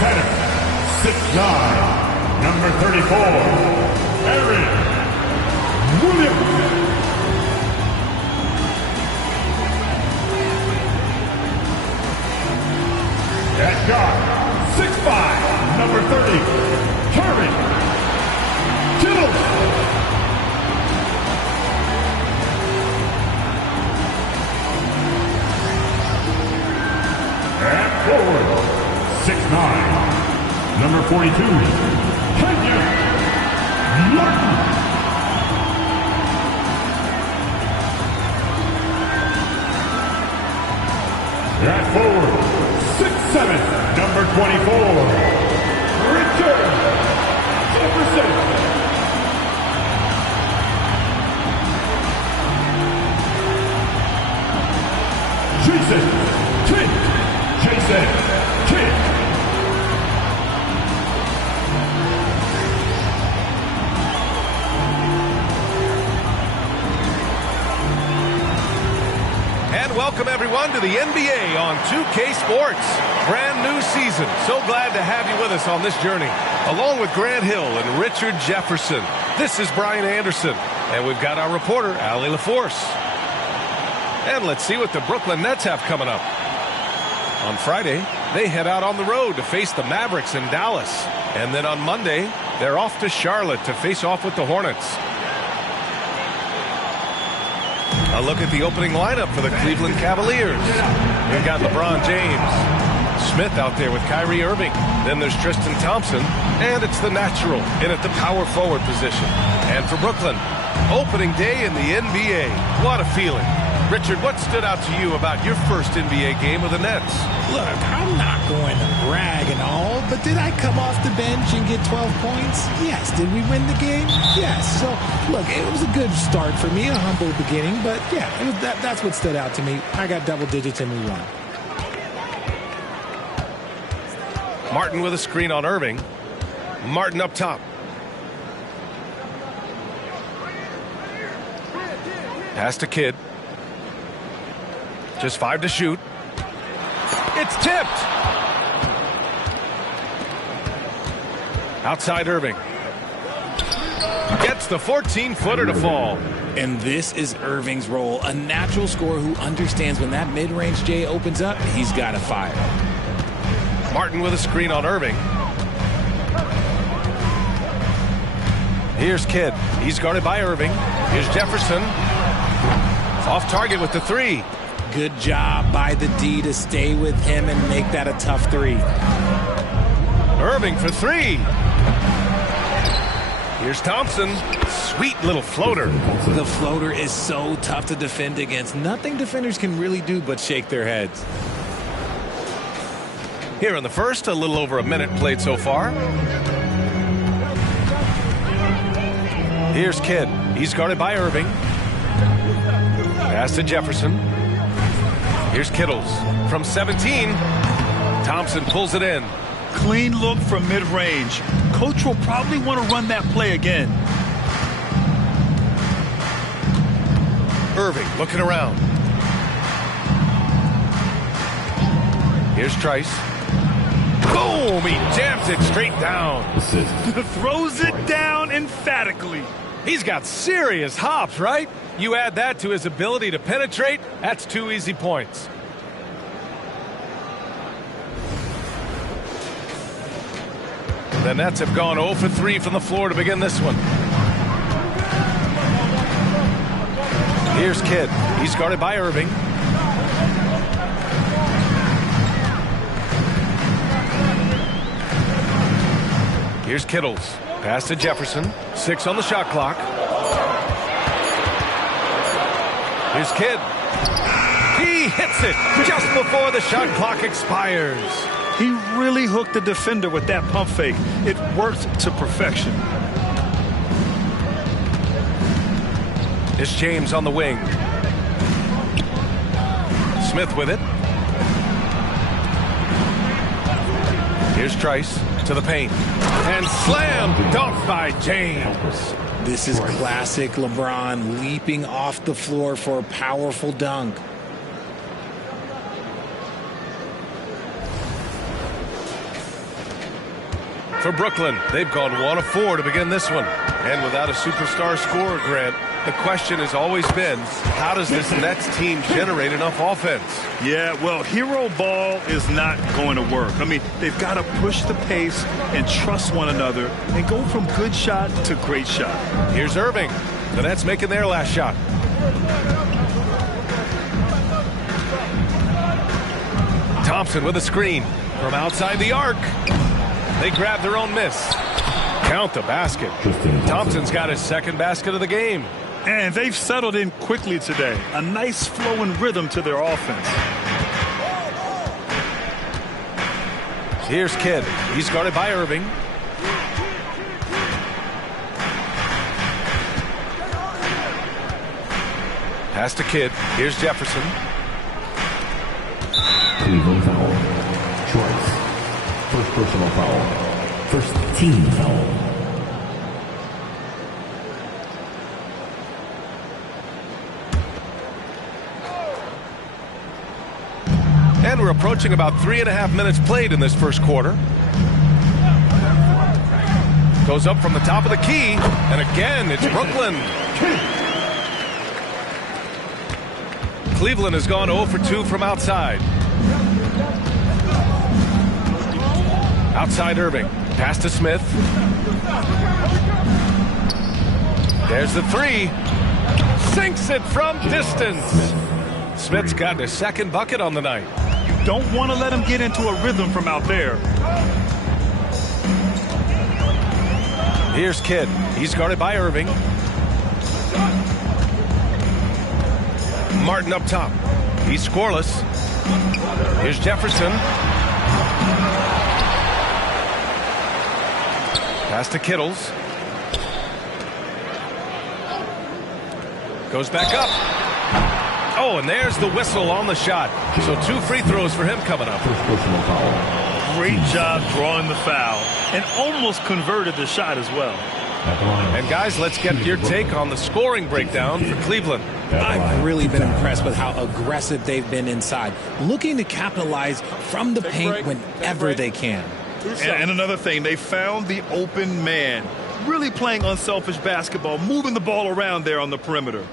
center, 6'9", number 34, Aaron Williams. At guard, 6'5", number 30, Terry Kittles. At forward, 6'9", number 42, Kenya Martin. At forward, 6'7", number 24, Richard Jefferson. Jason Kidd. And welcome everyone to the NBA on 2K Sports. Brand new season. So glad to have you with us on this journey. Along with Grant Hill and Richard Jefferson. This is Brian Anderson. And we've got our reporter, Allie LaForce. And let's see what the Brooklyn Nets have coming up. On Friday, they head out on the road to face the Mavericks in Dallas. And then on Monday, they're off to Charlotte to face off with the Hornets. A look at the opening lineup for the Cleveland Cavaliers. We've got LeBron James. Smith out there with Kyrie Irving. Then there's Tristan Thompson. And it's the natural in at the power forward position. And for Brooklyn, opening day in the NBA. What a feeling. Richard, what stood out to you about your first NBA game with the Nets? Look, I'm not going to brag and all, but did I come off the bench and get 12 points? Yes. Did we win the game? Yes. So, look, it was a good start for me, a humble beginning, but yeah, that's what stood out to me. I got double digits and we won. Martin with a screen on Irving. Martin up top. Pass to Kidd. Just 5 to shoot. It's tipped. Outside Irving. Gets the 14-footer to fall. And this is Irving's role, a natural scorer who understands when that mid-range J opens up, he's got to fire. Martin with a screen on Irving. Here's Kidd. He's guarded by Irving. Here's Jefferson. Off target with the 3. Good job by the D to stay with him and make that a tough 3. Irving for 3. Here's Thompson. Sweet little floater. The floater is so tough to defend against. Nothing defenders can really do but shake their heads. Here in the first, a little over a minute played so far. Here's Kidd. He's guarded by Irving. Pass to Jefferson. Here's Kittles from 17. Thompson pulls it in. Clean look from mid-range. Coach will probably want to run that play again. Irving looking around. Here's Trice. Boom! He jams it straight down. Throws it down emphatically. He's got serious hops, right? You add that to his ability to penetrate, that's 2 easy points. The Nets have gone 0 for 3 from the floor to begin this one. Here's Kidd. He's guarded by Irving. Here's Kittles. Pass to Jefferson. 6 on the shot clock. Here's Kidd. He hits it just before the shot clock expires. He really hooked the defender with that pump fake. It worked to perfection. It's James on the wing. Smith with it. Here's Trice to the paint. And slam dunk by James. This is classic LeBron leaping off the floor for a powerful dunk. For Brooklyn, they've gone 1 of 4 to begin this one. And without a superstar scorer, Grant, the question has always been, how does this Nets team generate enough offense? Yeah, well, hero ball is not going to work. I mean, they've got to push the pace and trust one another and go from good shot to great shot. Here's Irving. The Nets making their last shot. Thompson with a screen from outside the arc. They grab their own miss. Count the basket. Thompson's got his second basket of the game. And they've settled in quickly today. A nice flowing rhythm to their offense. Here's Kidd. He's guarded by Irving. Pass to Kidd. Here's Jefferson. Cleveland foul. Choice. First personal foul. First team foul. And we're approaching about 3.5 minutes played in this first quarter. Goes up from the top of the key. And again, it's Brooklyn. Cleveland has gone 0 for 2 from outside. Outside Irving. Pass to Smith. There's the three. Sinks it from distance. Smith's got his second bucket on the night. You don't want to let him get into a rhythm from out there. Here's Kidd. He's guarded by Irving. Martin up top. He's scoreless. Here's Jefferson. Pass to Kittles. Goes back up. Oh, and there's the whistle on the shot. So 2 free throws for him coming up. Great job drawing the foul and almost converted the shot as well. And guys, let's get your take on the scoring breakdown for Cleveland. I've really been impressed with how aggressive they've been inside, looking to capitalize from the paint whenever they can. And another thing, they found the open man, really playing unselfish basketball, moving the ball around there on the perimeter.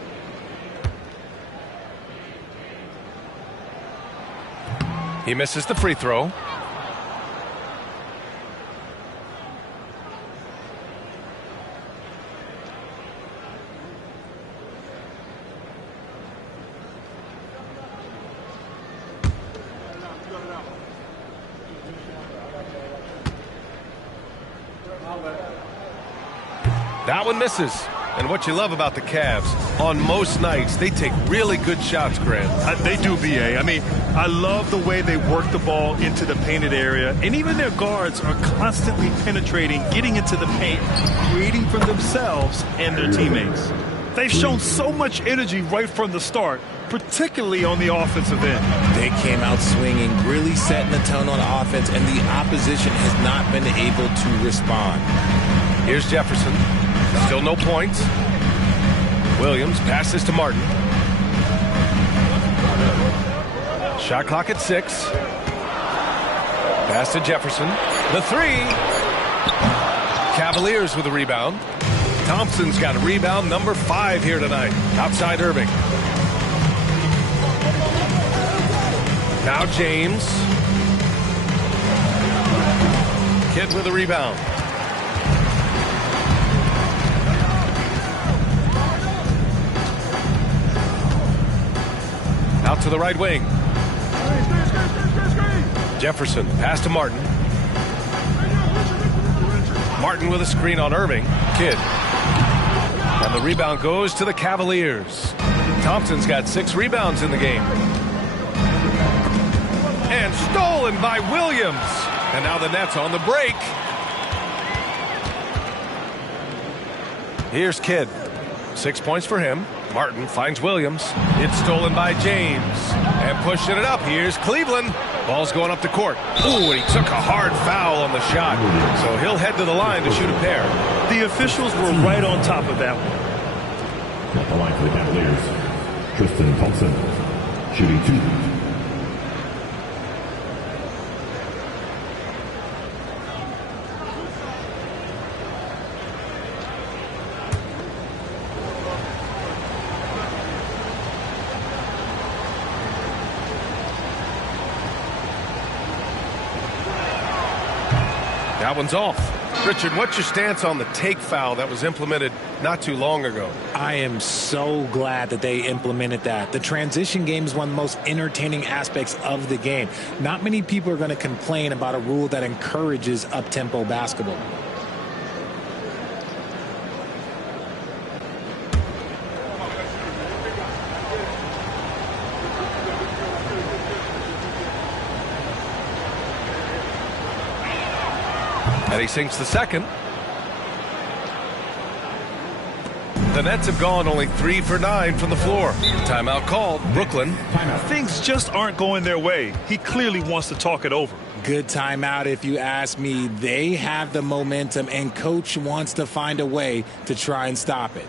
He misses the free throw. That one misses. And what you love about the Cavs, on most nights, they take really good shots, Grant. They do, B.A. I mean, I love the way they work the ball into the painted area. And even their guards are constantly penetrating, getting into the paint, creating for themselves and their teammates. They've shown so much energy right from the start, particularly on the offensive end. They came out swinging, really setting the tone on offense, and the opposition has not been able to respond. Here's Jefferson. Still no points. Williams passes to Martin. Shot clock at 6. Pass to Jefferson. The 3. Cavaliers with a rebound. Thompson's got a rebound number 5 here tonight. Outside Irving. Now James. Kidd with a rebound. Out to the right wing. Jefferson, pass to Martin. Martin with a screen on Irving. Kidd. And the rebound goes to the Cavaliers. Thompson's got 6 rebounds in the game. And stolen by Williams. And now the Nets on the break. Here's Kidd. 6 points for him. Martin finds Williams. It's stolen by James. And pushing it up. Here's Cleveland. Ball's going up the court. Ooh, he took a hard foul on the shot. So he'll head to the line to shoot a pair. The officials were right on top of that one. At the line for the Cavaliers, Tristan Thompson, shooting 2. That one's off. Richard, what's your stance on the take foul that was implemented not too long ago? I am so glad that they implemented that. The transition game is one of the most entertaining aspects of the game. Not many people are going to complain about a rule that encourages up-tempo basketball. And he sinks the second. The Nets have gone only 3 for 9 from the floor. Timeout called. Brooklyn. Things just aren't going their way. He clearly wants to talk it over. Good timeout if you ask me. They have the momentum, and coach wants to find a way to try and stop it.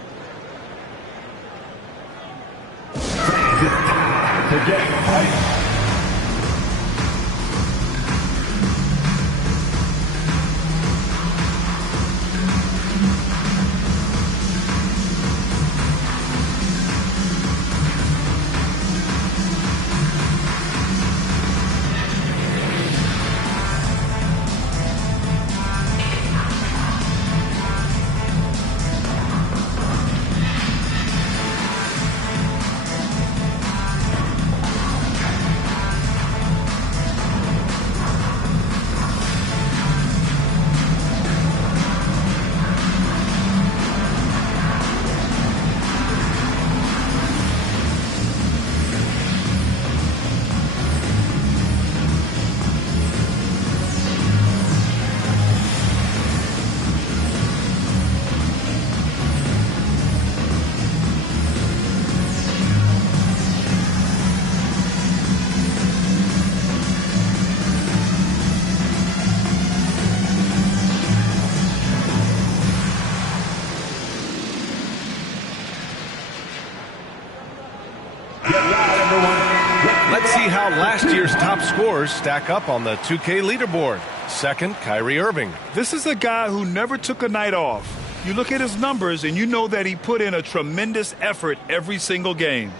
Let's see how last year's top scorers stack up on the 2K leaderboard. Second, Kyrie Irving. This is a guy who never took a night off. You look at his numbers and you know that he put in a tremendous effort every single game.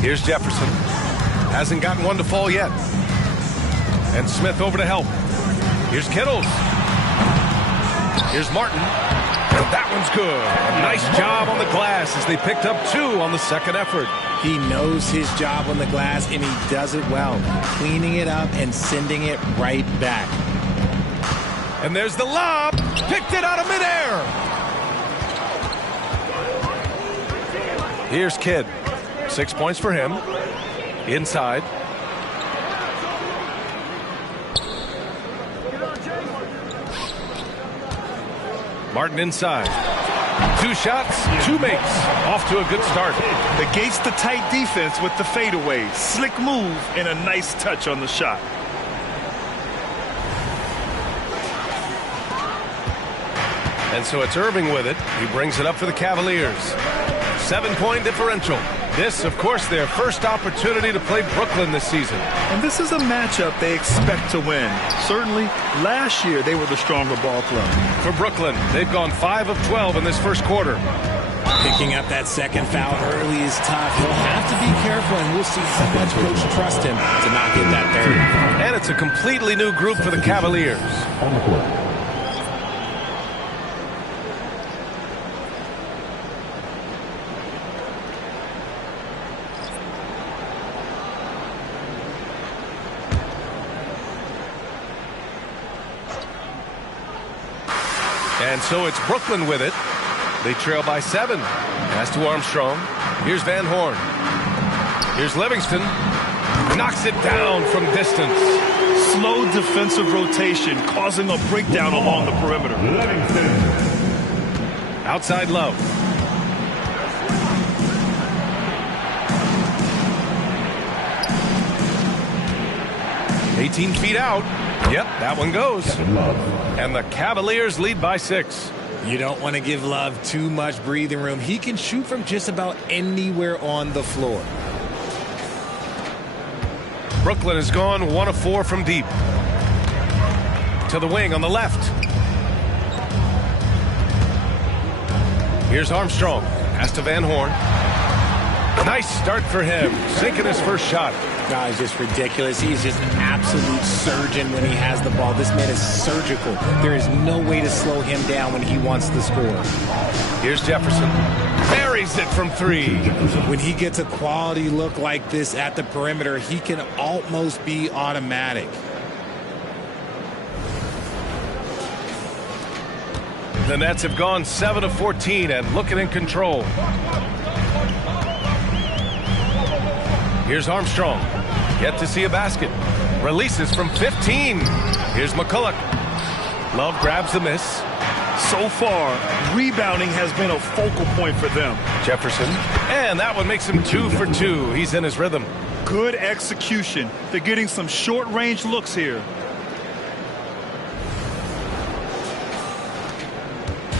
Here's Jefferson. Hasn't gotten one to fall yet. And Smith over to help. Here's Kittles. Here's Martin. And that one's good. A nice job on the glass as they picked up 2 on the second effort. He knows his job on the glass, and he does it well, cleaning it up and sending it right back. And there's the lob. Picked it out of midair. Here's Kidd. 6 points for him. Inside. Martin inside. 2 shots, 2 makes. Off to a good start. Negates the tight defense with the fadeaway. Slick move and a nice touch on the shot. And so it's Irving with it. He brings it up for the Cavaliers. 7-point differential. This, of course, their first opportunity to play Brooklyn this season. And this is a matchup they expect to win. Certainly, last year they were the stronger ball club. For Brooklyn, they've gone 5 of 12 in this first quarter. Picking up that second foul early is tough. He'll have to be careful, and we'll see how much coach trusts him to not get that third. And it's a completely new group for the Cavaliers. On the court. And so it's Brooklyn with it. They trail by 7. Pass to Armstrong. Here's Van Horn. Here's Livingston. Knocks it down from distance. Slow defensive rotation causing a breakdown along the perimeter. Outside Love. "18 feet out. Yep, that one goes. And the Cavaliers lead by 6. You don't want to give Love too much breathing room. He can shoot from just about anywhere on the floor. Brooklyn has gone 1 of 4 from deep. To the wing on the left. Here's Armstrong. Pass to Van Horn. Nice start for him. Sinking his first shot. Guys, just ridiculous. He's just an absolute surgeon when he has the ball. This man is surgical. There is no way to slow him down when he wants to score. Here's Jefferson. Buries it from 3. When he gets a quality look like this at the perimeter, he can almost be automatic. The Nets have gone 7 of 14 and looking in control. Here's Armstrong. Yet to see a basket. Releases from 15. Here's McCulloch. Love grabs the miss. So far, rebounding has been a focal point for them. Jefferson. And that one makes him 2 for 2. He's in his rhythm. Good execution. They're getting some short-range looks here.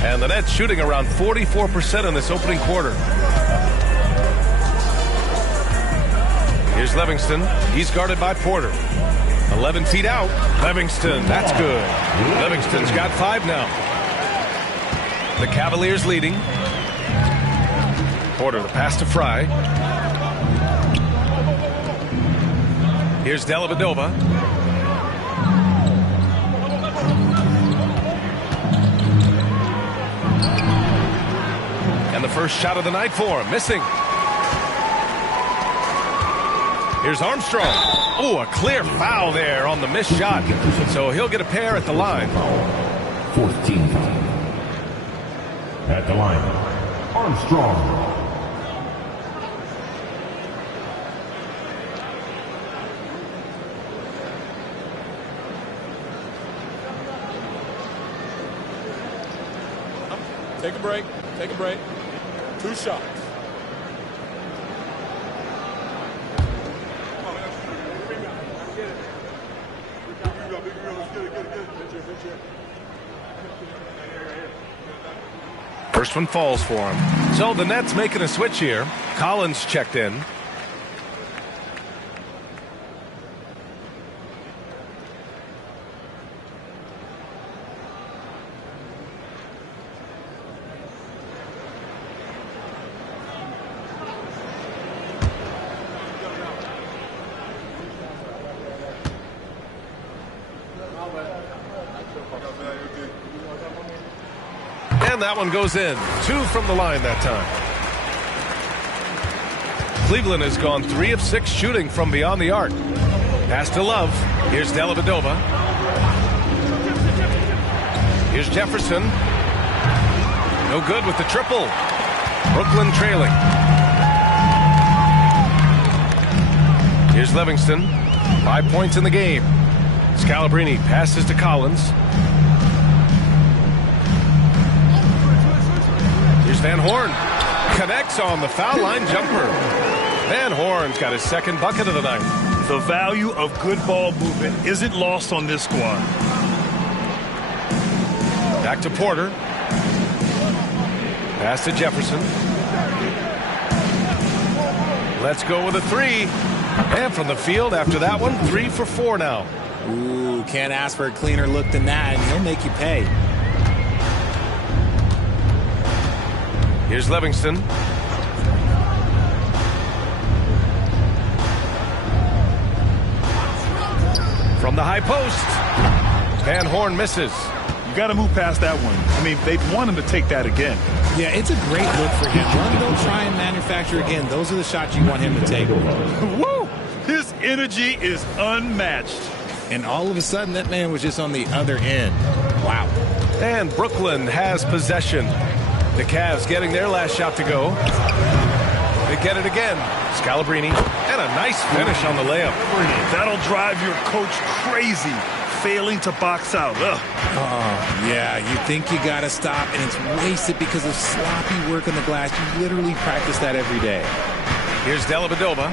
And the Nets shooting around 44% in this opening quarter. Here's Livingston. He's guarded by Porter. 11 feet out. Livingston. That's good. Livingston's got 5 now. The Cavaliers leading. Porter, the pass to Fry. Here's Dellavedova. And the first shot of the night for him. Missing. Here's Armstrong. Oh, a clear foul there on the missed shot. So he'll get a pair at the line. 14 foul. At the line, Armstrong. Take a break. Take a break. 2 shots. First one falls for him. So the Nets making a switch here. Collins checked in. And that one goes in. 2 from the line that time. Cleveland has gone 3 of 6 shooting from beyond the arc. Pass to Love. Here's Dellavedova. Here's Jefferson. No good with the triple. Brooklyn trailing. Here's Livingston. 5 points in the game. Scalabrini passes to Collins. Here's Van Horn. Connects on the foul line jumper. Van Horn's got his second bucket of the night. The value of good ball movement isn't lost on this squad. Back to Porter. Pass to Jefferson. Let's go with a 3. And from the field after that one, 3 for 4 now. Ooh, can't ask for a cleaner look than that, and he'll make you pay. Here's Livingston. From the high post. Van Horn misses. You got to move past that one. I mean, they want him to take that again. Yeah, it's a great look for him. Don't try and manufacture again. Those are the shots you want him to take. Woo! His energy is unmatched. And all of a sudden, that man was just on the other end. Wow. And Brooklyn has possession. The Cavs getting their last shot to go. They get it again. Scalabrini. And a nice finish on the layup. That'll drive your coach crazy. Failing to box out. Ugh. Yeah, you think you got to stop, and it's wasted because of sloppy work on the glass. You literally practice that every day. Here's Dellavedova.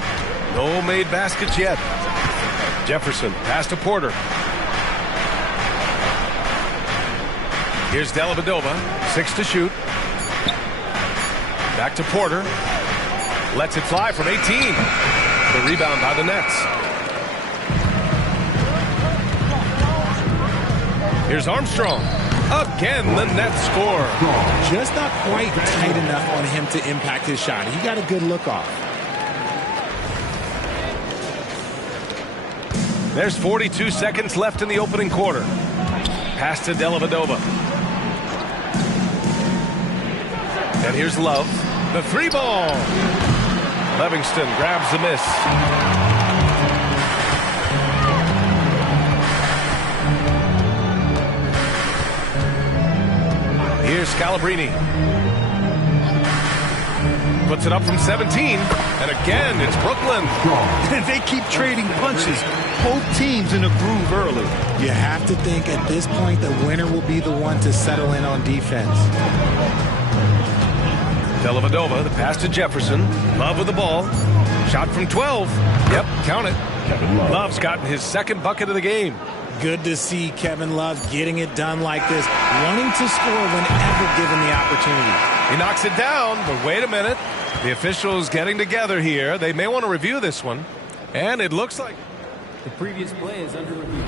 No made baskets yet. Jefferson. Pass to Porter. Here's Dellavedova. 6 to shoot. Back to Porter. Lets it fly from 18. The rebound by the Nets. Here's Armstrong. Again, the net score. Just not quite tight enough on him to impact his shot. He got a good look off. There's 42 seconds left in the opening quarter. Pass to Dellavedova. And here's Love. The three ball. Livingston grabs the miss. Here's Scalabrini. Puts it up from 17. And again, it's Brooklyn. And they keep trading punches. Both teams in a groove early. You have to think at this point the winner will be the one to settle in on defense. Dellavedova, the pass to Jefferson. Love with the ball. Shot from 12. Yep, count it. Love's gotten his second bucket of the game. Good to see Kevin Love getting it done like this, wanting to score whenever given the opportunity. He knocks it down, but wait a minute. The officials getting together here. They may want to review this one. And it looks like the previous play is under review.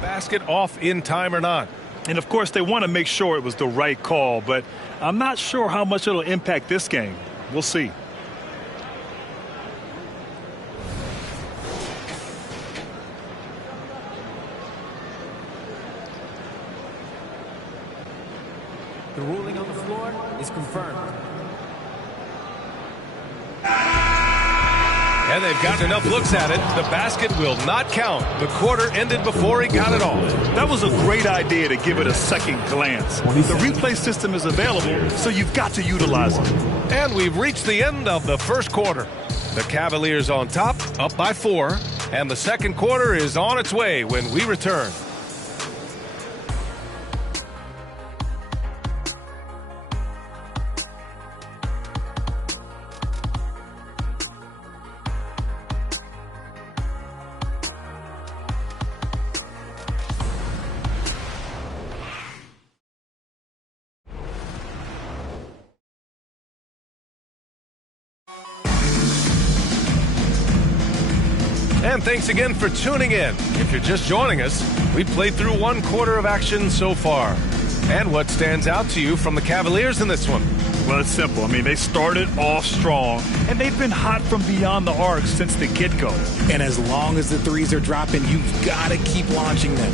Basket off in time or not. And, of course, they want to make sure it was the right call, but I'm not sure how much it'll impact this game. We'll see. The ruling on the floor is confirmed. And they've gotten enough looks at it. The basket will not count. The quarter ended before he got it all. That was a great idea to give it a second glance. The replay system is available, so you've got to utilize it. And we've reached the end of the first quarter. The Cavaliers on top, up by 4. And the second quarter is on its way when we return. And thanks again for tuning in. If you're just joining us, we played through one quarter of action so far. And what stands out to you from the Cavaliers in this one? Well, it's simple. I mean, they started off strong, and they've been hot from beyond the arc since the get-go. And as long as the threes are dropping, you've got to keep launching them.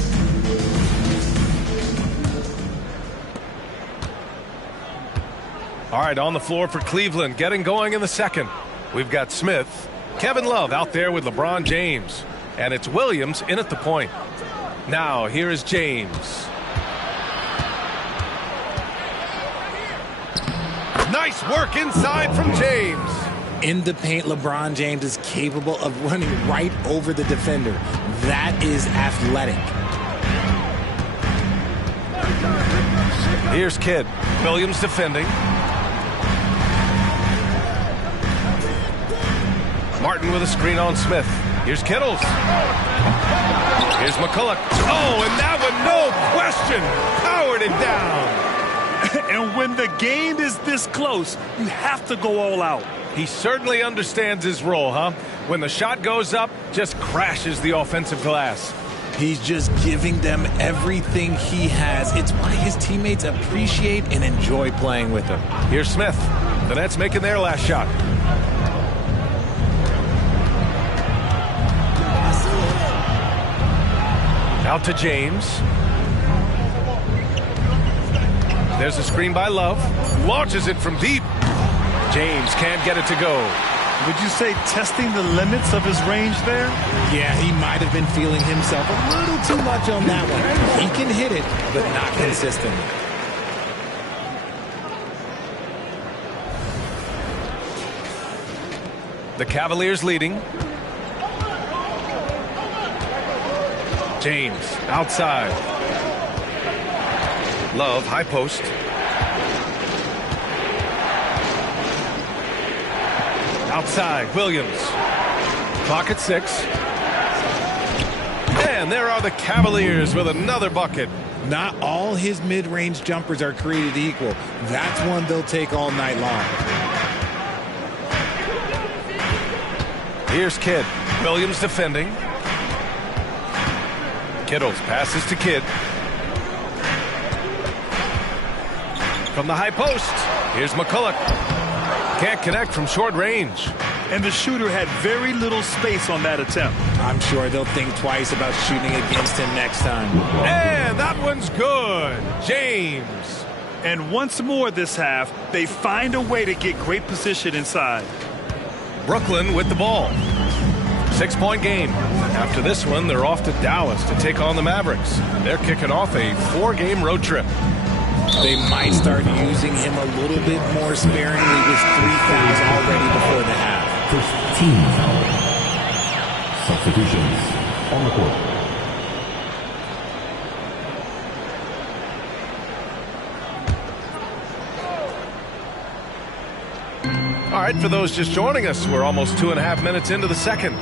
All right, on the floor for Cleveland, getting going in the second. We've got Smith. Kevin Love out there with LeBron James. And it's Williams in at the point. Now, here is James. Nice work inside from James. In the paint, LeBron James is capable of running right over the defender. That is athletic. Here's Kidd. Williams defending. Martin with a screen on Smith. Here's Kittles. Here's McCulloch. Oh, and that one, no question, powered it down. And when the game is this close, you have to go all out. He certainly understands his role, huh? When the shot goes up, just crashes the offensive glass. He's just giving them everything he has. It's why his teammates appreciate and enjoy playing with him. Here's Smith. The Nets making their last shot. Out to James. There's a screen by Love. Launches it from deep. James can't get it to go. Would you say testing the limits of his range there? Yeah, he might have been feeling himself a little too much on that one. He can hit it, but not consistently. The Cavaliers leading. James outside. Love, high post. Outside, Williams. Clock at 6. And there are the Cavaliers with another bucket. Not all his mid-range jumpers are created equal. That's one they'll take all night long. Here's Kidd. Williams defending. Kittles passes to Kidd. from the high post. Here's McCulloch. Can't connect from short range. And the shooter had very little space on that attempt. I'm sure they'll think twice about shooting against him next time. And that one's good. James. And once more this half, they find a way to get great position inside. Brooklyn with the ball. 6-point game. After this one, they're off to Dallas to take on the Mavericks. They're kicking off a 4-game road trip. They might start using him a little bit more sparingly with 3 fouls already before the half. First team foul. Substitutions on the court. All right, for those just joining us, we're almost 2.5 minutes into the second.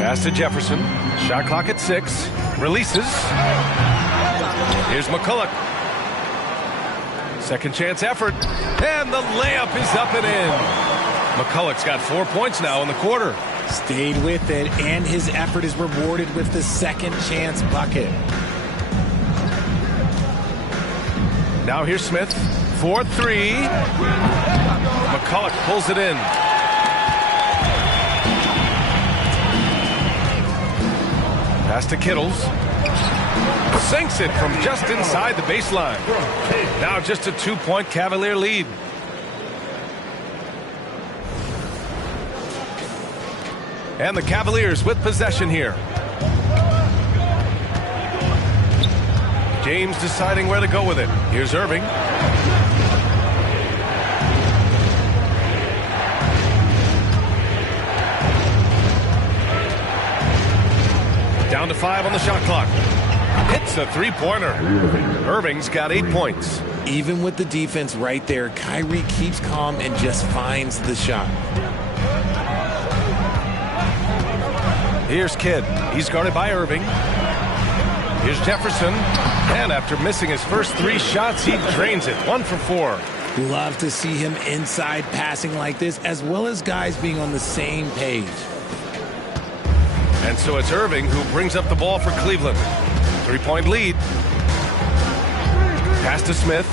Pass to Jefferson. Shot clock at 6. Releases. Here's McCulloch. Second chance effort. And the layup is up and in. McCulloch's got 4 points now in the quarter. Stayed with it, and his effort is rewarded with the second chance bucket. Now here's Smith. 4-3. McCulloch pulls it in. Pass to Kittles. Sinks it from just inside the baseline. Now just a 2-point Cavalier lead. And the Cavaliers with possession here. James deciding where to go with it. Here's Irving. Down to 5 on the shot clock. Hits a 3-pointer. Irving's got 8 points. Even with the defense right there, Kyrie keeps calm and just finds the shot. Here's Kidd. He's guarded by Irving. Here's Jefferson. And after missing his first 3 shots, he drains it. 1 for 4. Love to see him inside passing like this, as well as guys being on the same page. And so it's Irving who brings up the ball for Cleveland. 3-point lead. Pass to Smith.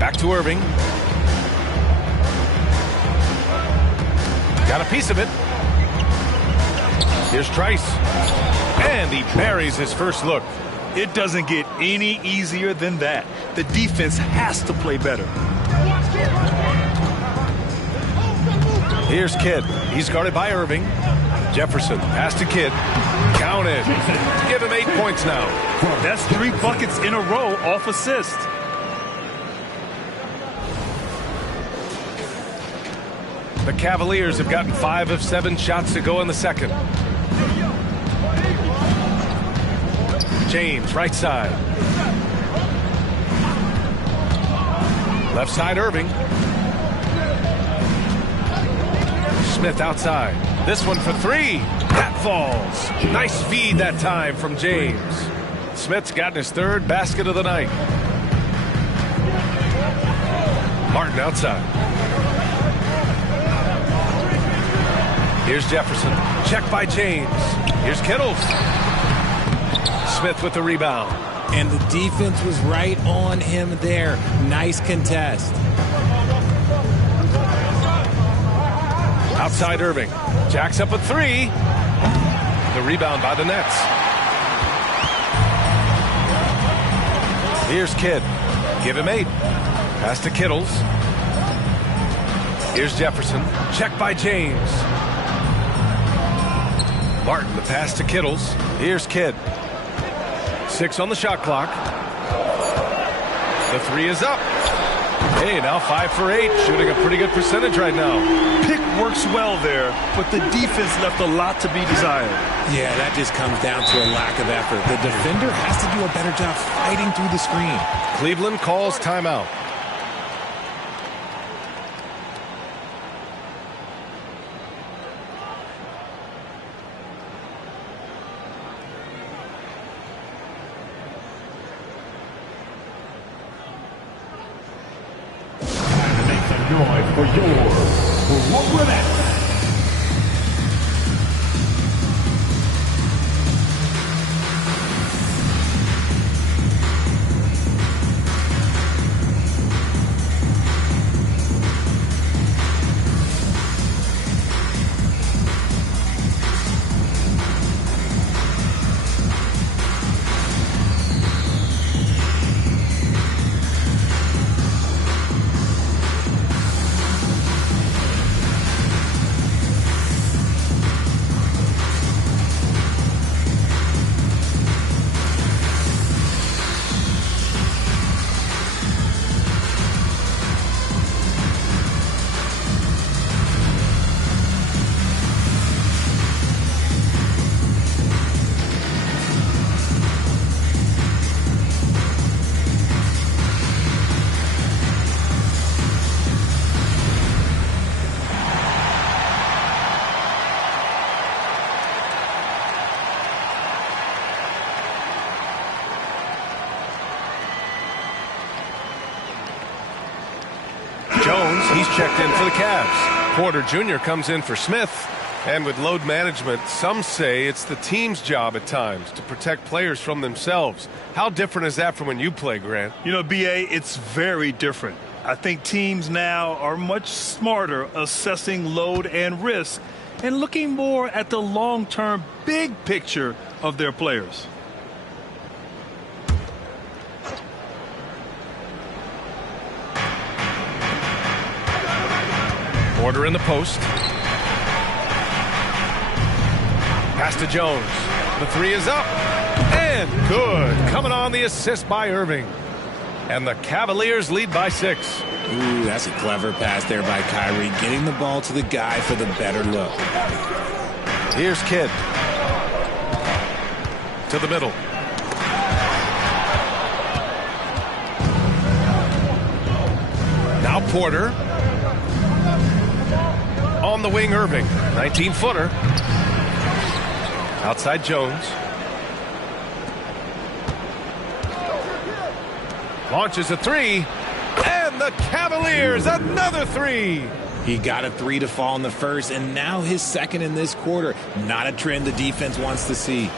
Back to Irving. Got a piece of it. Here's Trice. And he buries his first look. It doesn't get any easier than that. The defense has to play better. Here's Kidd. He's guarded by Irving. Jefferson. Pass to Kidd. Counted. Give him 8 points now. That's 3 buckets in a row off assist. The Cavaliers have gotten 5 of 7 shots to go in the second. James, right side. Left side, Irving. Smith outside. This one for 3. That falls. Nice feed that time from James. Smith's gotten his 3rd basket of the night. Martin outside. Here's Jefferson. Check by James. Here's Kittles. Smith with the rebound. And the defense was right on him there. Nice contest. Outside Irving. Jacks up a 3. The rebound by the Nets. Here's Kidd. Give him 8. Pass to Kittles. Here's Jefferson. Check by James. Martin, the pass to Kittles. Here's Kidd. 6 on the shot clock. The 3 is up. Hey, now 5 for 8. Shooting a pretty good percentage right now. Pick works well there, but the defense left a lot to be desired. Yeah, that just comes down to a lack of effort. The defender has to do a better job fighting through the screen. Cleveland calls timeout. Noise for your Brooklyn Nets. He's checked in for the Cavs. Porter Jr. comes in for Smith. And with load management, some say it's the team's job at times to protect players from themselves. How different is that from when you play, Grant? You know, B.A., it's very different. I think teams now are much smarter assessing load and risk and looking more at the long-term big picture of their players. Porter in the post. Pass to Jones. The three is up. And good. Coming on the assist by Irving. And the Cavaliers lead by 6. Ooh, that's a clever pass there by Kyrie, getting the ball to the guy for the better look. Here's Kidd. To the middle. Now Porter. On the wing, Irving. 19-footer. Outside Jones. Launches a three. And the Cavaliers, another three. He got a 3 to fall in the first, and now his second in this quarter. Not a trend the defense wants to see.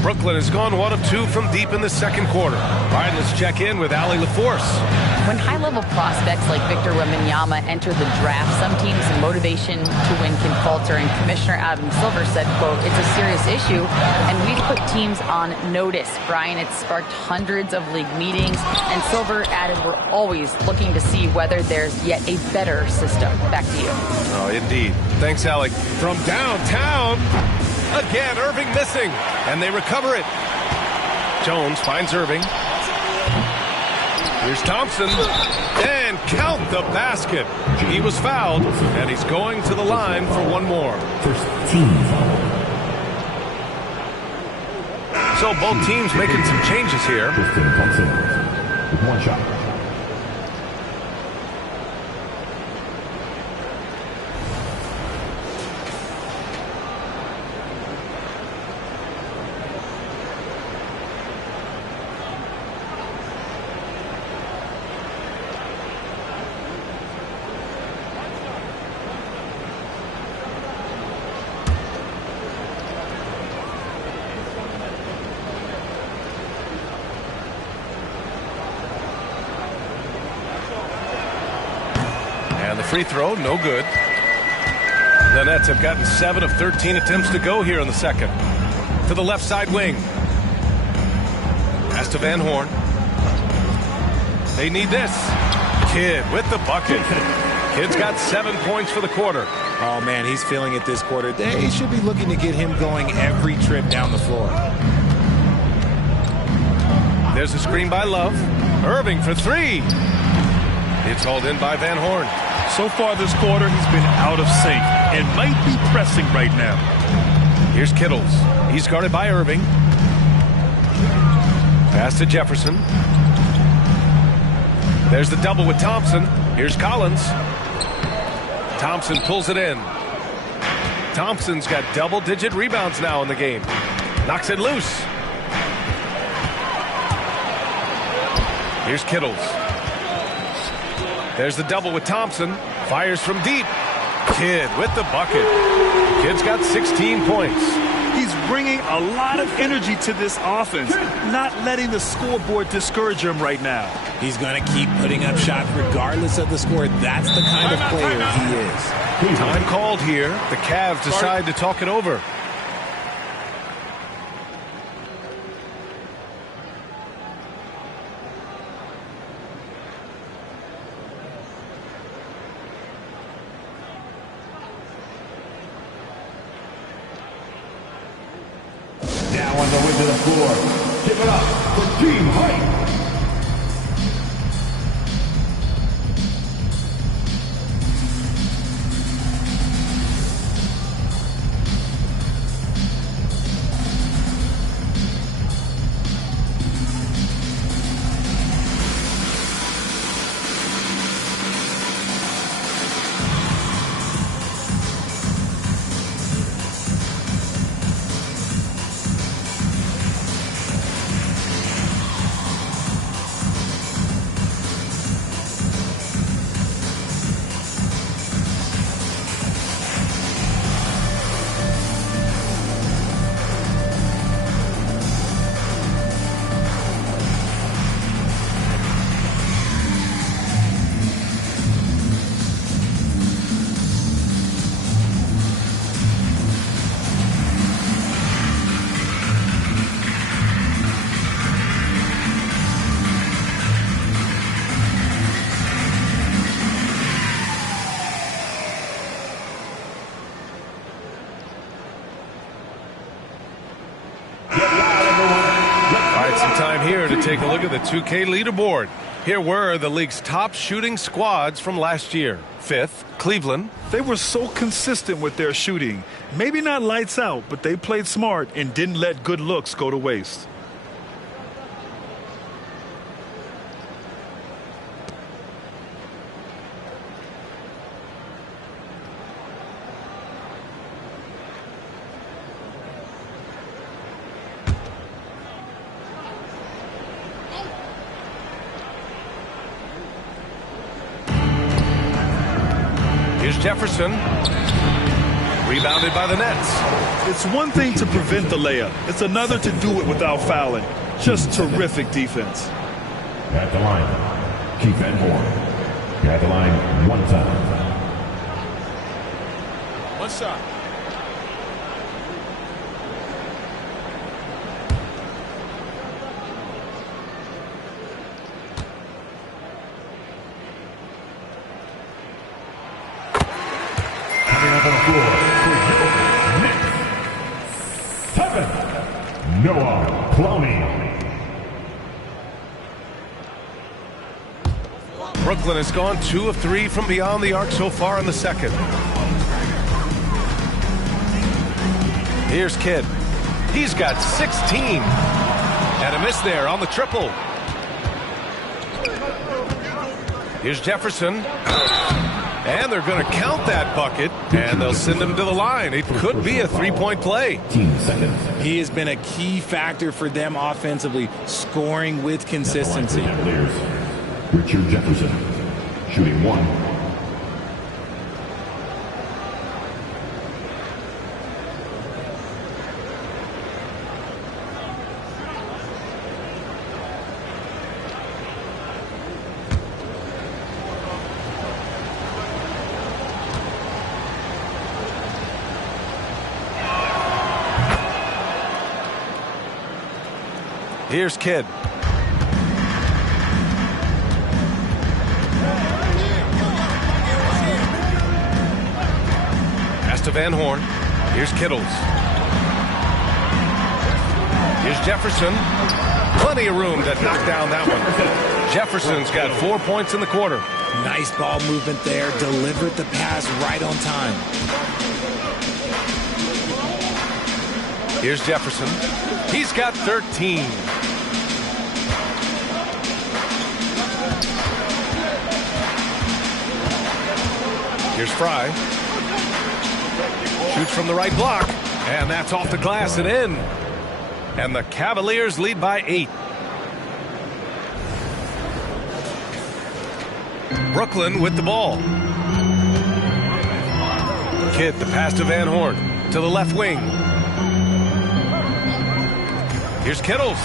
Brooklyn has gone 1 of 2 from deep in the second quarter. All right, let's check in with Allie LaForce. When high-level prospects like Victor Wembanyama enter the draft, some teams' motivation to win can falter, and Commissioner Adam Silver said, quote, "It's a serious issue, and we've put teams on notice." Brian, it sparked hundreds of league meetings, and Silver added, "We're always looking to see whether there's yet a better system." Back to you. Oh, indeed. Thanks, Alec. From downtown, again, Irving missing, and they recover it. Jones finds Irving. Here's Thompson, and count the basket. He was fouled, and he's going to the line for one more. First team foul. So both teams making some changes here. Tristan Thompson with 1 shot. And the free throw, no good. The Nets have gotten 7 of 13 attempts to go here in the second. To the left side wing. Pass to Van Horn. They need this. Kidd with the bucket. Kidd's got 7 points for the quarter. Oh, man, he's feeling it this quarter. They should be looking to get him going every trip down the floor. There's a screen by Love. Irving for 3. It's hauled in by Van Horn. So far this quarter, he's been out of sync and might be pressing right now. Here's Kittles. He's guarded by Irving. Pass to Jefferson. There's the double with Thompson. Here's Collins. Thompson pulls it in. Thompson's got double-digit rebounds now in the game. Knocks it loose. Here's Kittles. There's the double with Thompson. Fires from deep. Kidd with the bucket. Kidd's got 16 points. He's bringing a lot of energy to this offense, not letting the scoreboard discourage him right now. He's going to keep putting up shots regardless of the score. That's the kind of player he is. Time called here. The Cavs decide to talk it over. Now on the way to the floor. Give it up for Team Height. Time here to take a look at the 2K leaderboard. Here were the league's top shooting squads from last year. 5th, Cleveland. They were so consistent with their shooting. Maybe not lights out, but they played smart and didn't let good looks go to waste. Here's Jefferson. Rebounded by the Nets. It's one thing to prevent the layup. It's another to do it without fouling. Just terrific defense. At the line, Keith Van Horn. At the line, one time. One shot. On the floor for your Knicks, 7, Noah Clowney. Brooklyn has gone 2 of 3 from beyond the arc so far in the second. Here's Kidd. He's got 16. And a miss there on the triple. Here's Jefferson. And they're going to count that bucket, and they'll send him to the line. It could be a three-point play. 15 seconds. He has been a key factor for them offensively, scoring with consistency. Cavaliers, Richard Jefferson, shooting 1. Here's Kidd. Pass to Van Horn. Here's Kittles. Here's Jefferson. Plenty of room to knock down that one. Jefferson's got 4 points in the quarter. Nice ball movement there. Delivered the pass right on time. Here's Jefferson. He's got 13. Here's Fry. Shoots from the right block. And that's off the glass and in. And the Cavaliers lead by 8. Brooklyn with the ball. Kidd, the pass to Van Horn. To the left wing. Here's Kittles.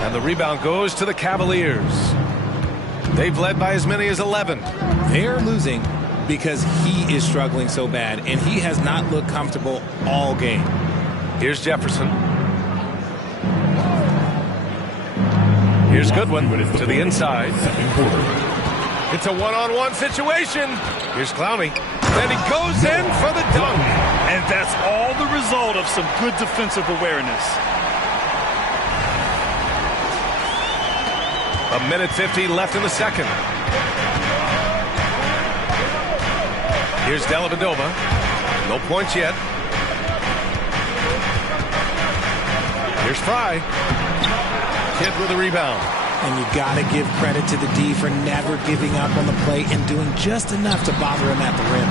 And the rebound goes to the Cavaliers. They've led by as many as 11. They're losing because he is struggling so bad, and he has not looked comfortable all game. Here's Jefferson. Here's Goodwin to the inside. It's a one-on-one situation. Here's Clowney. And he goes in for the dunk. And that's all the result of some good defensive awareness. A minute 50 left in the second. Here's Dellavedova. No points yet. Here's Fry. Kidd with a rebound. And you got to give credit to the D for never giving up on the play and doing just enough to bother him at the rim.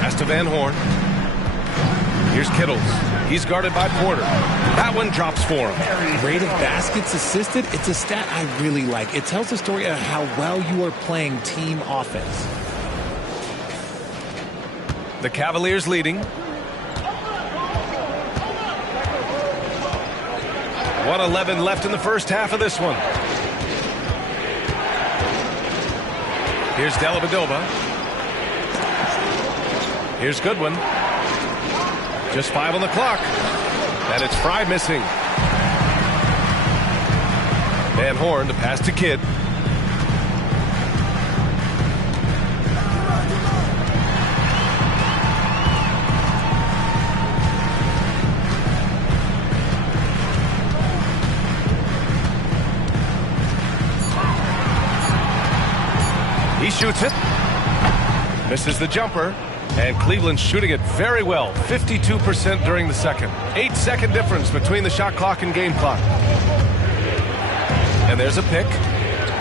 Pass to Van Horn. Here's Kittles. He's guarded by Porter. That one drops for him. Rate of baskets assisted, it's a stat I really like. It tells the story of how well you are playing team offense. The Cavaliers leading. 1:11 left in the first half of this one. Here's Dellavedova. Here's Goodwin. Just 5 on the clock. And it's Fry missing. Van Horn to pass to Kidd. shoots it. Misses the jumper. And Cleveland's shooting it very well. 52% during the second. 8-second difference between the shot clock and game clock. And there's a pick.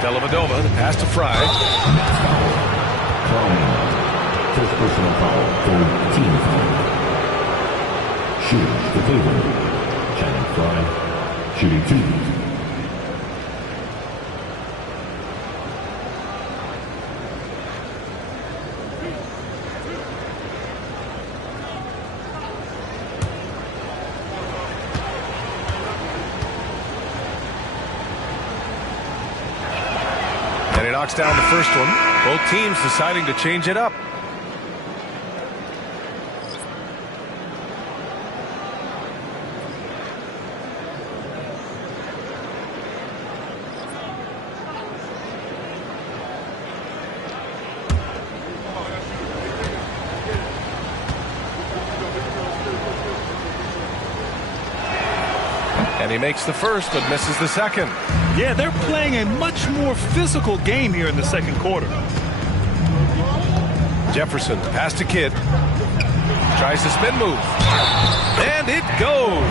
Dellavedova, the pass to Fry. First personal foul for team foul. Shooting for Cleveland. Channing Fry shooting 2. And he knocks down the first one. Both teams deciding to change it up. And he makes the first, but misses the second. Yeah, they're playing a much more physical game here in the second quarter. Jefferson, pass to Kidd. Tries the spin move. And it goes.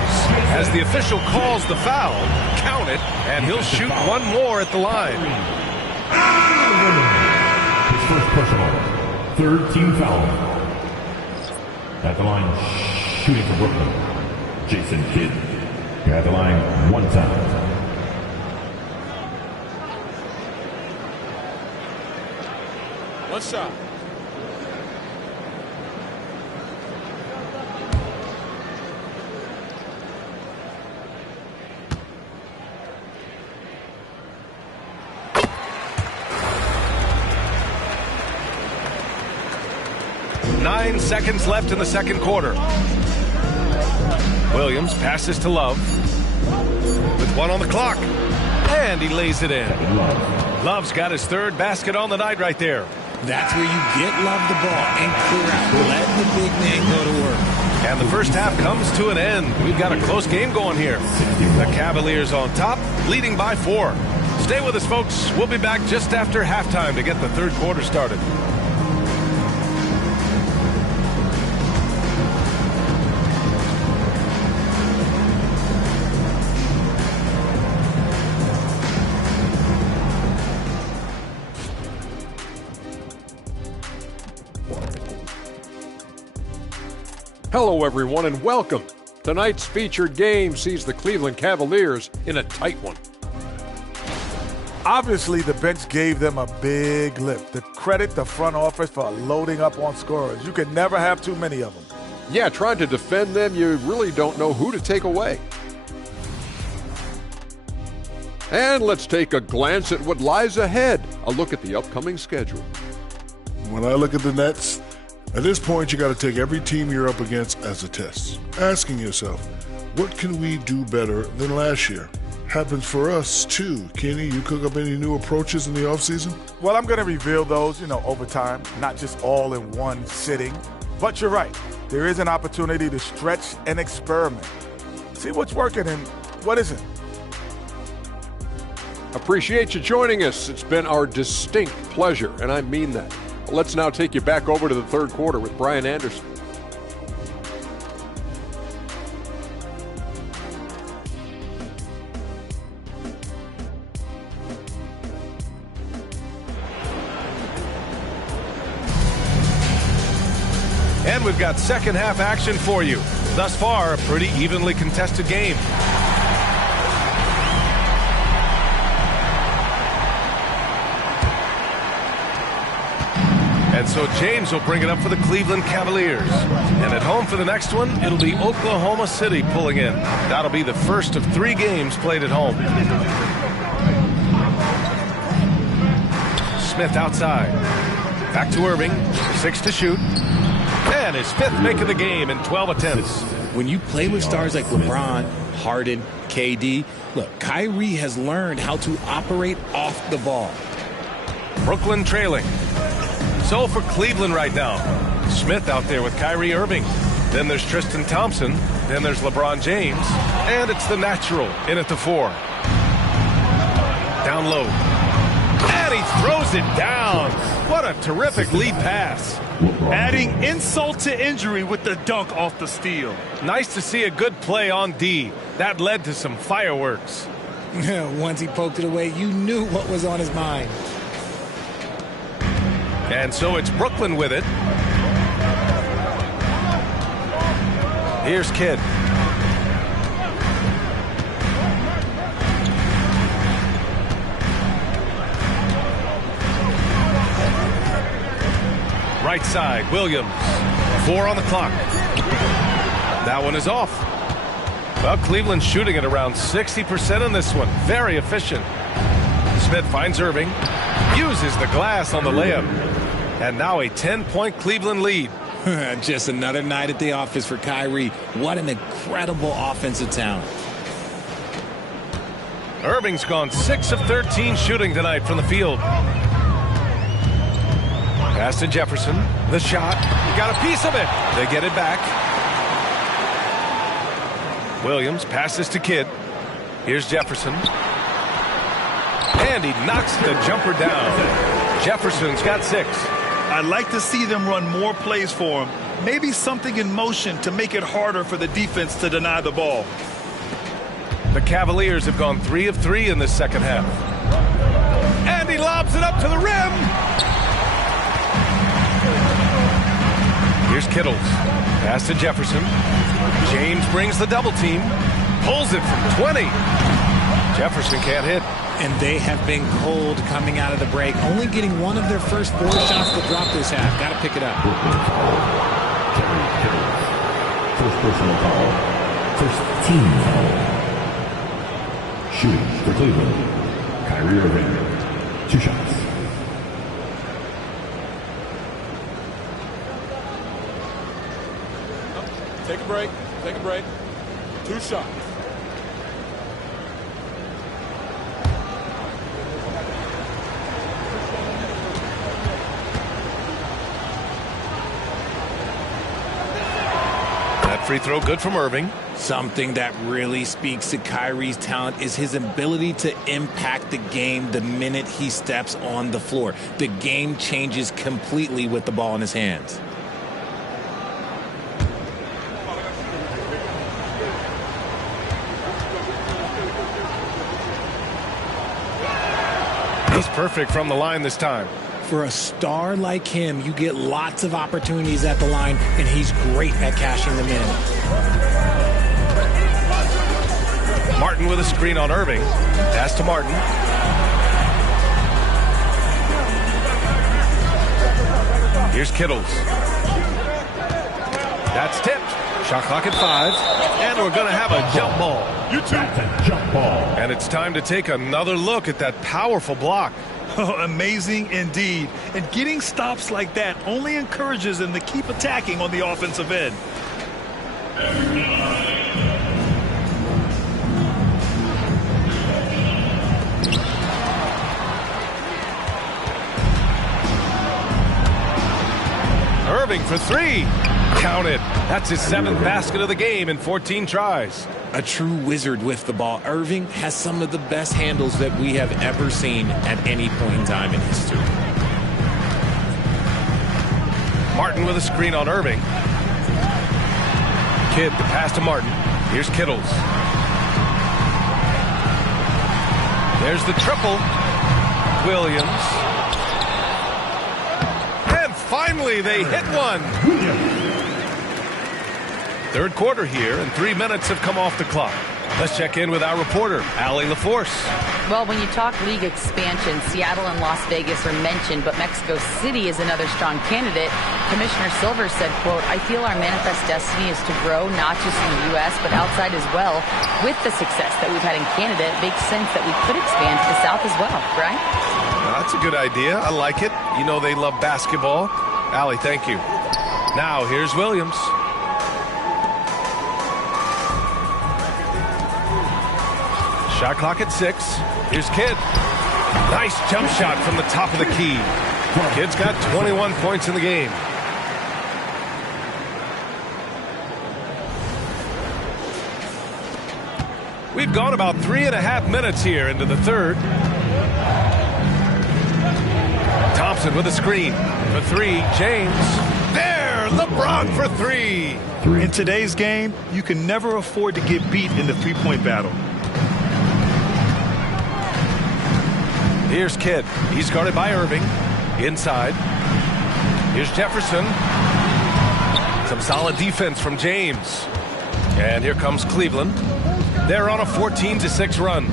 As the official calls the foul, count it, and he'll shoot one more at the line. His first personal. Third team foul. At the line, shooting for Brooklyn. Jason Kidd. You're at the line one time. One shot. Nine seconds left in the second quarter. Williams passes to Love with one on the clock, and he lays it in. Love's got his third basket on the night right there. That's where you get Love the ball and clear out. Let the big man go to work. And the first half comes to an end. We've got a close game going here. The Cavaliers on top, leading by 4. Stay with us, folks. We'll be back just after halftime to get the third quarter started. Hello, everyone, and welcome. Tonight's featured game sees the Cleveland Cavaliers in a tight one. Obviously, the bench gave them a big lift. To credit the front office for loading up on scorers. You can never have too many of them. Yeah, trying to defend them, you really don't know who to take away. And let's take a glance at what lies ahead. A look at the upcoming schedule. When I look at the Nets, at this point, you got to take every team you're up against as a test. Asking yourself, what can we do better than last year? Happens for us, too. Kenny, you cook up any new approaches in the offseason? Well, I'm going to reveal those, over time, not just all in one sitting. But you're right. There is an opportunity to stretch and experiment. See what's working and what isn't. Appreciate you joining us. It's been our distinct pleasure, and I mean that. Let's now take you back over to the third quarter with Brian Anderson. And we've got second half action for you. Thus far, a pretty evenly contested game. And so James will bring it up for the Cleveland Cavaliers. And at home for the next one, it'll be Oklahoma City pulling in. That'll be the first of 3 games played at home. Smith outside. Back to Irving. 6 to shoot. And his 5th make of the game in 12 attempts. When you play with stars like LeBron, Harden, KD, look, Kyrie has learned how to operate off the ball. Brooklyn trailing. So for Cleveland right now, Smith out there with Kyrie Irving. Then there's Tristan Thompson. Then there's LeBron James. And it's the natural in at the 4. Down low. And he throws it down. What a terrific lead pass. Adding insult to injury with the dunk off the steal. Nice to see a good play on D. That led to some fireworks. Once he poked it away, you knew what was on his mind. And so it's Brooklyn with it. Here's Kidd. Right side, Williams. 4 on the clock. That one is off. Well, Cleveland's shooting at around 60% in this one. Very efficient. Smith finds Irving. Uses the glass on the layup. And now a 10-point Cleveland lead. Just another night at the office for Kyrie. What an incredible offensive talent. Irving's gone 6 of 13 shooting tonight from the field. Pass to Jefferson. The shot. Got a piece of it. They get it back. Williams passes to Kidd. Here's Jefferson. And he knocks the jumper down. Jefferson's got 6. I'd like to see them run more plays for him. Maybe something in motion to make it harder for the defense to deny the ball. The Cavaliers have gone 3 of 3 in this second half. And he lobs it up to the rim. Here's Kittles. Pass to Jefferson. James brings the double team. Pulls it from 20. Jefferson can't hit. And they have been cold coming out of the break. Only getting one of their first 4 shots to drop this half. Got to pick it up. First personal foul. First team foul. Shooting for Cleveland. Kyrie Irving. 2 shots. Take a break. Take a break. 2 shots. That free throw good from Irving. Something that really speaks to Kyrie's talent is his ability to impact the game the minute he steps on the floor. The game changes completely with the ball in his hands. He's perfect from the line this time. For a star like him, you get lots of opportunities at the line, and he's great at cashing them in. Martin with a screen on Irving. Pass to Martin. Here's Kittles. That's tipped. Shot clock at 5. And we're going to have a jump ball. That's a jump ball. And it's time to take another look at that powerful block. Oh, amazing indeed. And getting stops like that only encourages them to keep attacking on the offensive end. Irving for 3. Count it. That's his 7th basket of the game in 14 tries. A true wizard with the ball. Irving has some of the best handles that we have ever seen at any point in time in history. Martin with a screen on Irving. Kidd to pass to Martin. Here's Kittles. There's the triple. Williams. And finally they hit one. Third quarter here, and 3 minutes have come off the clock. Let's check in with our reporter, Allie LaForce. Well, when you talk league expansion, Seattle and Las Vegas are mentioned, but Mexico City is another strong candidate. Commissioner Silver said, quote, "I feel our manifest destiny is to grow not just in the U.S., but outside as well. With the success that we've had in Canada, it makes sense that we could expand to the South as well," right? That's a good idea. I like it. You know they love basketball. Allie, thank you. Now, here's Williams. Shot clock at 6. Here's Kidd. Nice jump shot from the top of the key. Kidd's got 21 points in the game. We've gone about 3.5 minutes here into the third. Thompson with a screen. For three, James. There, LeBron for three. In today's game, you can never afford to get beat in the three-point battle. Here's Kidd. He's guarded by Irving. Inside. Here's Jefferson. Some solid defense from James. And here comes Cleveland. They're on a 14-6 run.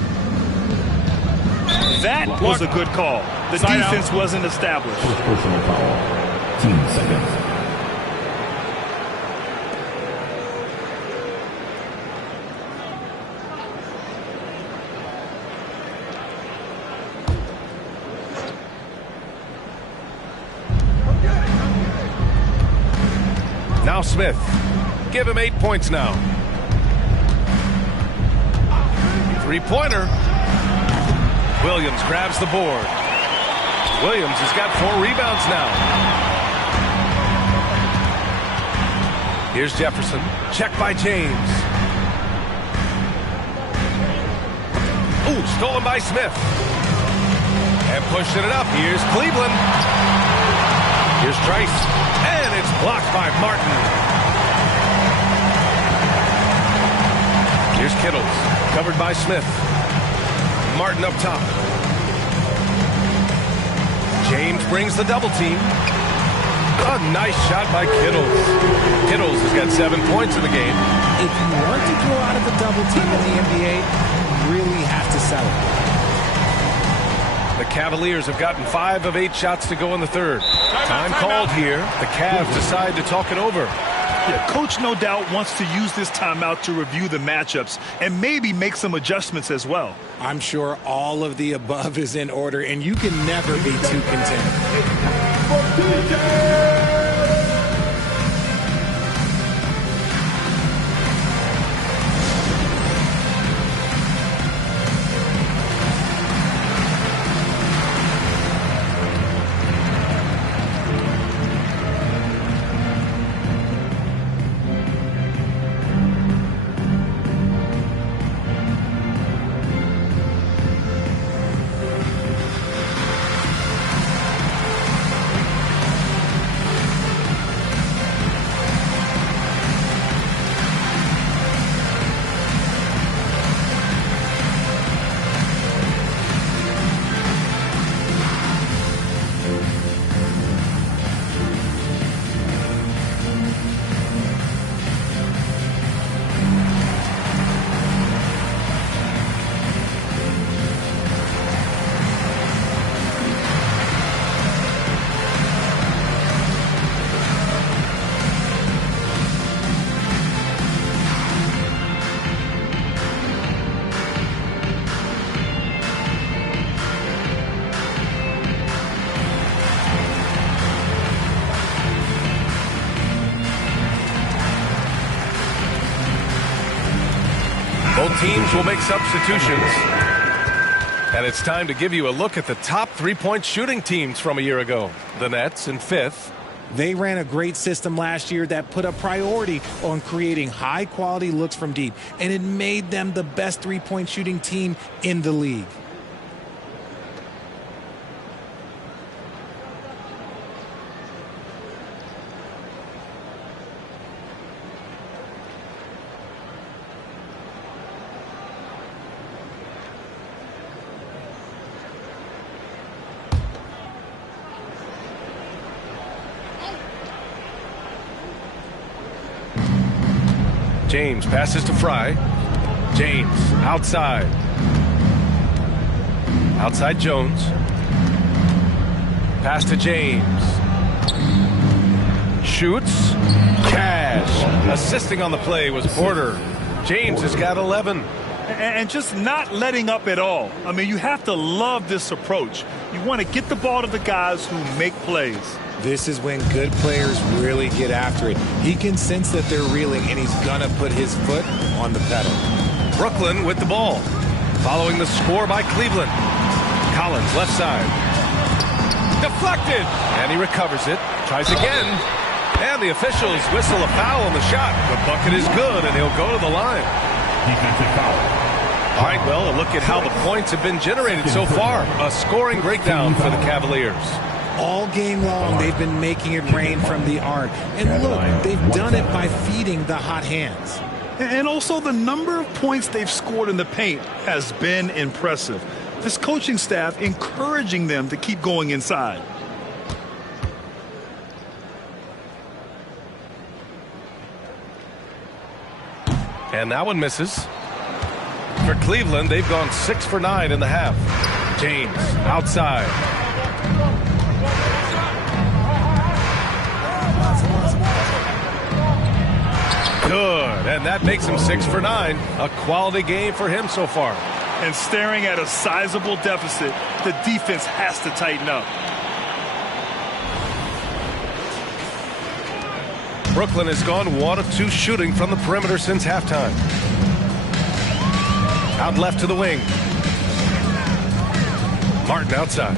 That was a good call. The defense wasn't established. First personal foul. Team seconds. Now Smith. Give him 8 points now. Three-pointer. Williams grabs the board. Williams has got 4 rebounds now. Here's Jefferson. Check by James. Ooh, stolen by Smith. And pushing it up. Here's Cleveland. Here's Trice. And it's blocked by Martin. Here's Kittles. Covered by Smith. Martin up top. James brings the double team. A nice shot by Kittles. Kittles has got 7 points in the game. If you want to grow out of the double team in the NBA, you really have to sell it. The Cavaliers have gotten 5 of 8 shots to go in the third. Time called here. The Cavs decide to talk it over. Yeah, Coach no doubt wants to use this timeout to review the matchups and maybe make some adjustments as well. I'm sure all of the above is in order, and you can never be too content. Both teams will make substitutions. And it's time to give you a look at the top three-point shooting teams from a year ago. The Nets in 5th. They ran a great system last year that put a priority on creating high-quality looks from deep, and it made them the best three-point shooting team in the league. James passes to Fry. James outside. Outside Jones. Pass to James. Shoots. Cash. Assisting on the play was Porter. James has got 11. And just not letting up at all. I mean, you have to love this approach. You want to get the ball to the guys who make plays. This is when good players really get after it. He can sense that they're reeling, and he's going to put his foot on the pedal. Brooklyn with the ball. Following the score by Cleveland. Collins left side. Deflected. And he recovers it. Tries again. And the officials whistle a foul on the shot. The bucket is good, and he'll go to the line. Defensive foul. All right, well, a look at how the points have been generated so far. A scoring breakdown for the Cavaliers. All game long, they've been making it rain from the arc. And look, they've done it by feeding the hot hands. And also the number of points they've scored in the paint has been impressive. This coaching staff encouraging them to keep going inside. And that one misses. For Cleveland, they've gone 6 for 9 in the half. James outside. Good, and that makes him 6 for 9. A quality game for him so far. And staring at a sizable deficit, the defense has to tighten up. Brooklyn has gone 1 of 2 shooting from the perimeter since halftime. Out left to the wing. Martin outside.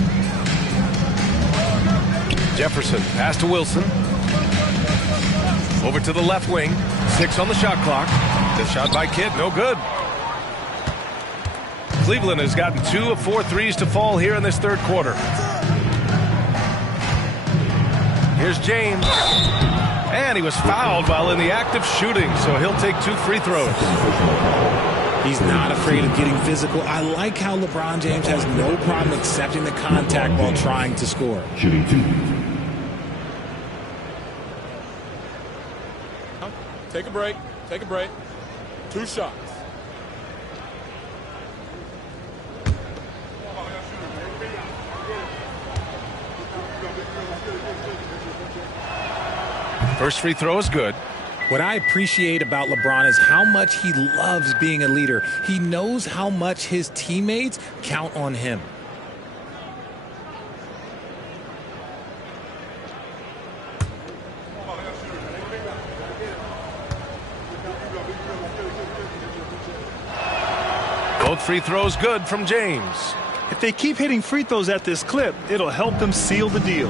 Jefferson pass to Wilson. Over to the left wing. 6 on the shot clock. The shot by Kidd, no good. Cleveland has gotten 2 of 4 threes to fall here in this third quarter. Here's James. And he was fouled while in the act of shooting, so he'll take 2 free throws. He's not afraid of getting physical. I like how LeBron James has no problem accepting the contact while trying to score. Shooting 2. Take a break. Take a break. 2 shots. First free throw is good. What I appreciate about LeBron is how much he loves being a leader. He knows how much his teammates count on him. Both free throws good from James. If they keep hitting free throws at this clip, it'll help them seal the deal.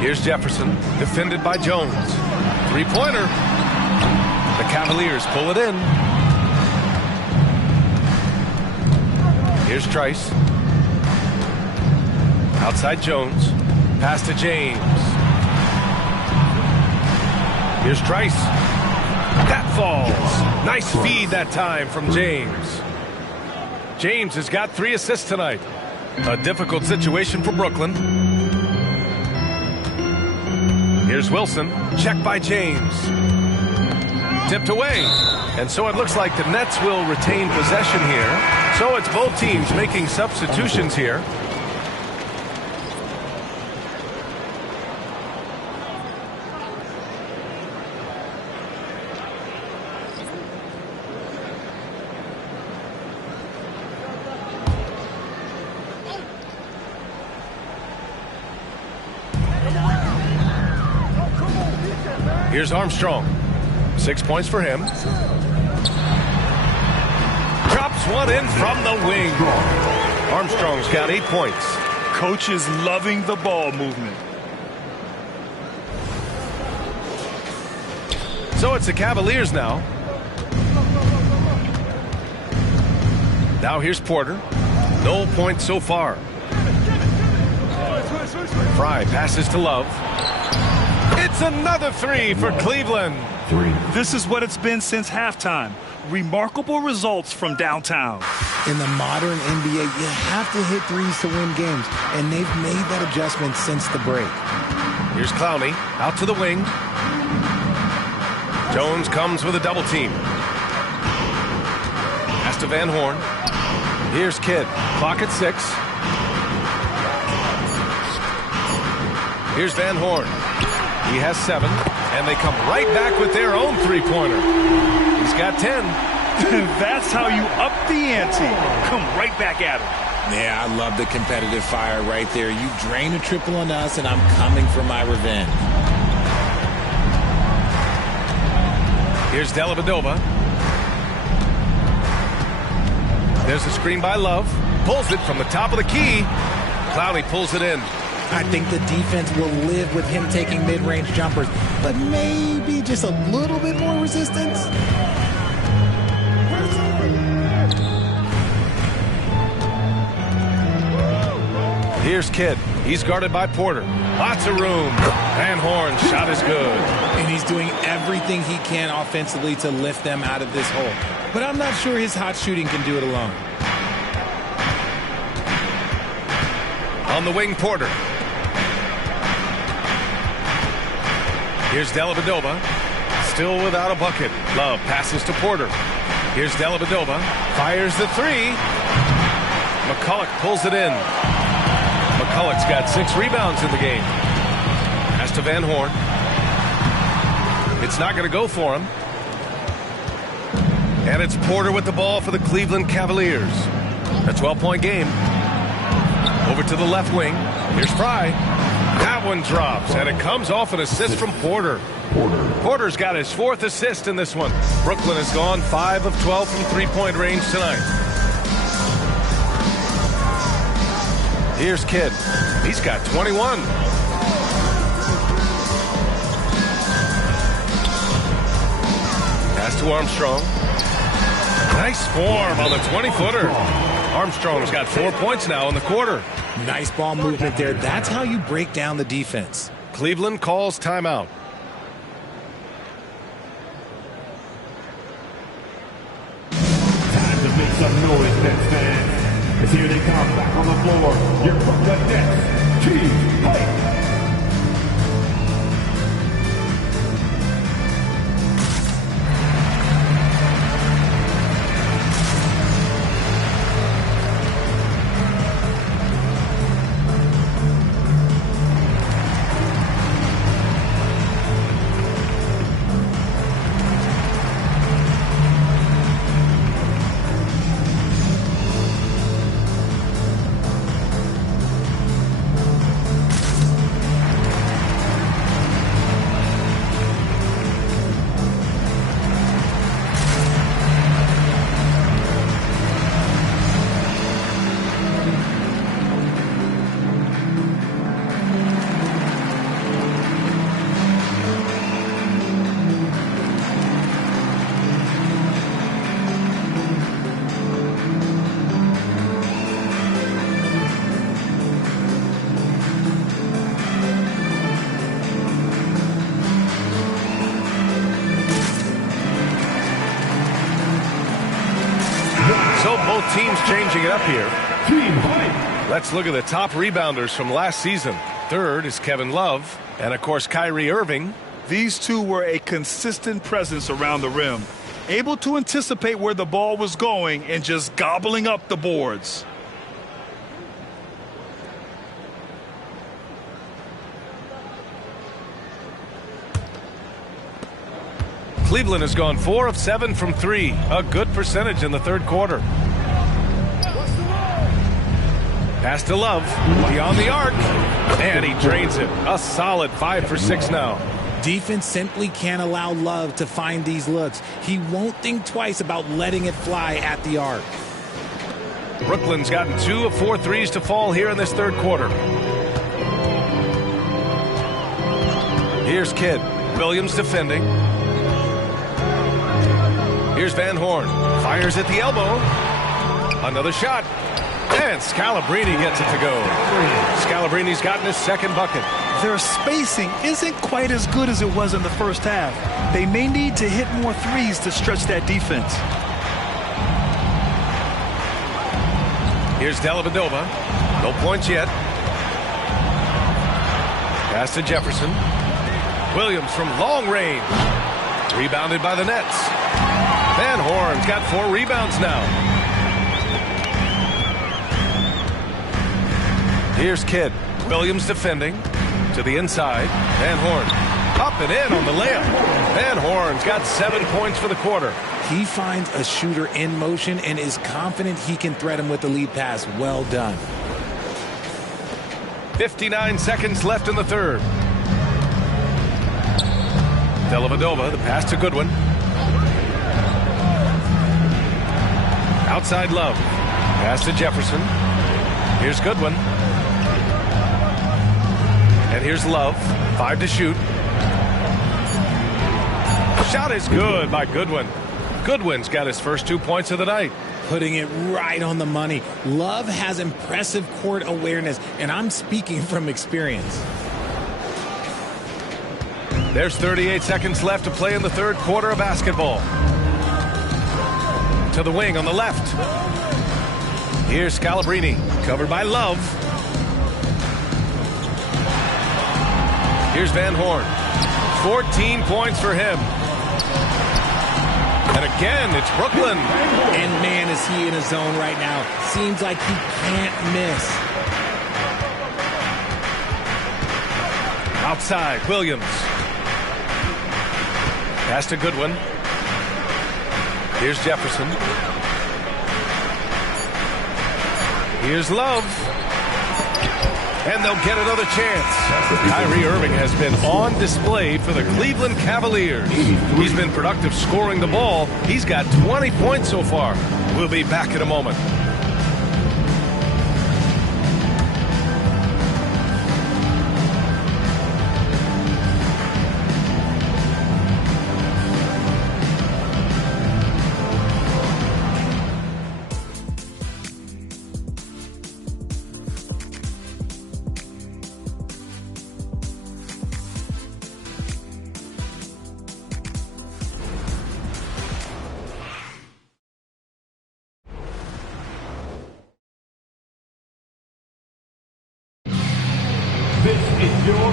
Here's Jefferson, defended by Jones. 3-pointer. The Cavaliers pull it in. Here's Trice. Outside Jones. Pass to James. Here's Trice. That falls. Nice feed that time from James. James has got 3 assists tonight. A difficult situation for Brooklyn. Here's Wilson. Check by James. Tipped away. And so it looks like the Nets will retain possession here. So it's both teams making substitutions here. Here's Armstrong. 6 points for him. Drops one in from the wing. Armstrong's got 8 points. Coach is loving the ball movement. So it's the Cavaliers now. Now here's Porter. No points so far. Fry passes to Love. It's another 3 for Cleveland. 3. This is what it's been since halftime. Remarkable results from downtown. In the modern NBA, you have to hit threes to win games, and they've made that adjustment since the break. Here's Clowney out to the wing. Jones comes with a double team. Pass to Van Horn. Here's Kidd. Clock at 6. Here's Van Horn. He has 7, and they come right back with their own 3-pointer. He's got 10. That's how you up the ante. Come right back at him. Yeah, I love the competitive fire right there. You drain a triple on us, and I'm coming for my revenge. Here's Dellavedova. There's a screen by Love. Pulls it from the top of the key. Clowney pulls it in. I think the defense will live with him taking mid-range jumpers, but maybe just a little bit more resistance. Here's Kidd. He's guarded by Porter. Lots of room. Van Horn's shot is good. And he's doing everything he can offensively to lift them out of this hole. But I'm not sure his hot shooting can do it alone. On the wing, Porter. Here's Dellavedova. Still without a bucket. Love passes to Porter. Here's Dellavedova. Fires the three. McCulloch pulls it in. McCulloch's got 6 rebounds in the game. Pass to Van Horn. It's not going to go for him. And it's Porter with the ball for the Cleveland Cavaliers. A 12-point game. Over to the left wing. Here's Fry. That one drops, and it comes off an assist from Porter. Porter's got his 4th assist in this one. Brooklyn has gone 5 of 12 from three-point range tonight. Here's Kidd. He's got 21. Pass to Armstrong. Nice form on the 20-footer. Armstrong's got 4 points now in the quarter. Nice ball movement there. That's how you break down the defense. Cleveland calls timeout. Time to make some noise, Nets fans. As here they come back on the floor. Your Brooklyn Nets, Team Fight. So both teams changing it up here. Let's look at the top rebounders from last season. 3rd is Kevin Love, and of course Kyrie Irving. These two were a consistent presence around the rim, able to anticipate where the ball was going and just gobbling up the boards. Cleveland has gone 4 of 7 from 3. A good percentage in the 3rd quarter. Pass to Love. Beyond the arc. And he drains it. A solid 5 for 6 now. Defense simply can't allow Love to find these looks. He won't think twice about letting it fly at the arc. Brooklyn's gotten 2 of 4 threes to fall here in this 3rd quarter. Here's Kidd. Williams defending. Here's Van Horn. Fires at the elbow. Another shot. And Scalabrine gets it to go. Scalabrine's gotten his 2nd bucket. Their spacing isn't quite as good as it was in the first half. They may need to hit more threes to stretch that defense. Here's Dellavedova. No points yet. Pass to Jefferson. Williams from long range. Rebounded by the Nets. Van Horn's got 4 rebounds now. Here's Kidd. Williams defending. To the inside. Van Horn. Up and in on the layup. Van Horn's got 7 points for the quarter. He finds a shooter in motion and is confident he can thread him with the lead pass. Well done. 59 seconds left in the 3rd. Dellavedova, the pass to Goodwin. Outside Love. Pass to Jefferson. Here's Goodwin. And here's Love. 5 to shoot. Shot is good by Goodwin. Goodwin's got his first 2 points of the night. putting it right on the money. Love has impressive court awareness, and I'm speaking from experience. There's 38 seconds left to play in the third quarter of basketball. To the wing on the left. Here's Scalabrini, covered by Love. Here's Van Horn. 14 points for him. And again, it's Brooklyn. And man, is he in a zone right now. Seems like he can't miss. Outside, Williams. Pass to Goodwin. Here's Jefferson. Here's Love. And they'll get another chance. Kyrie Irving has been on display for the Cleveland Cavaliers. He's been productive scoring the ball. He's got 20 points so far. We'll be back in a moment.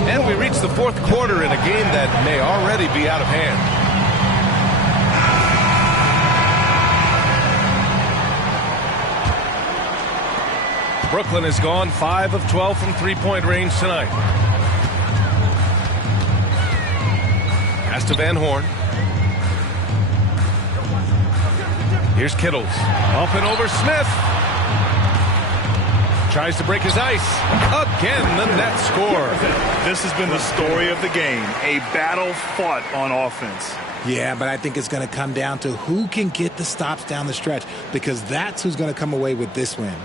And we reach the fourth quarter in a game that may already be out of hand. Brooklyn has gone 5 of 12 from three-point range tonight. Pass to Van Horn. Here's Kittles. Up and over Smith. Tries to break his ice. Again, the net score. This has been the story of the game. A battle fought on offense. Yeah, but I think it's going to come down to who can get the stops down the stretch, because that's who's going to come away with this win.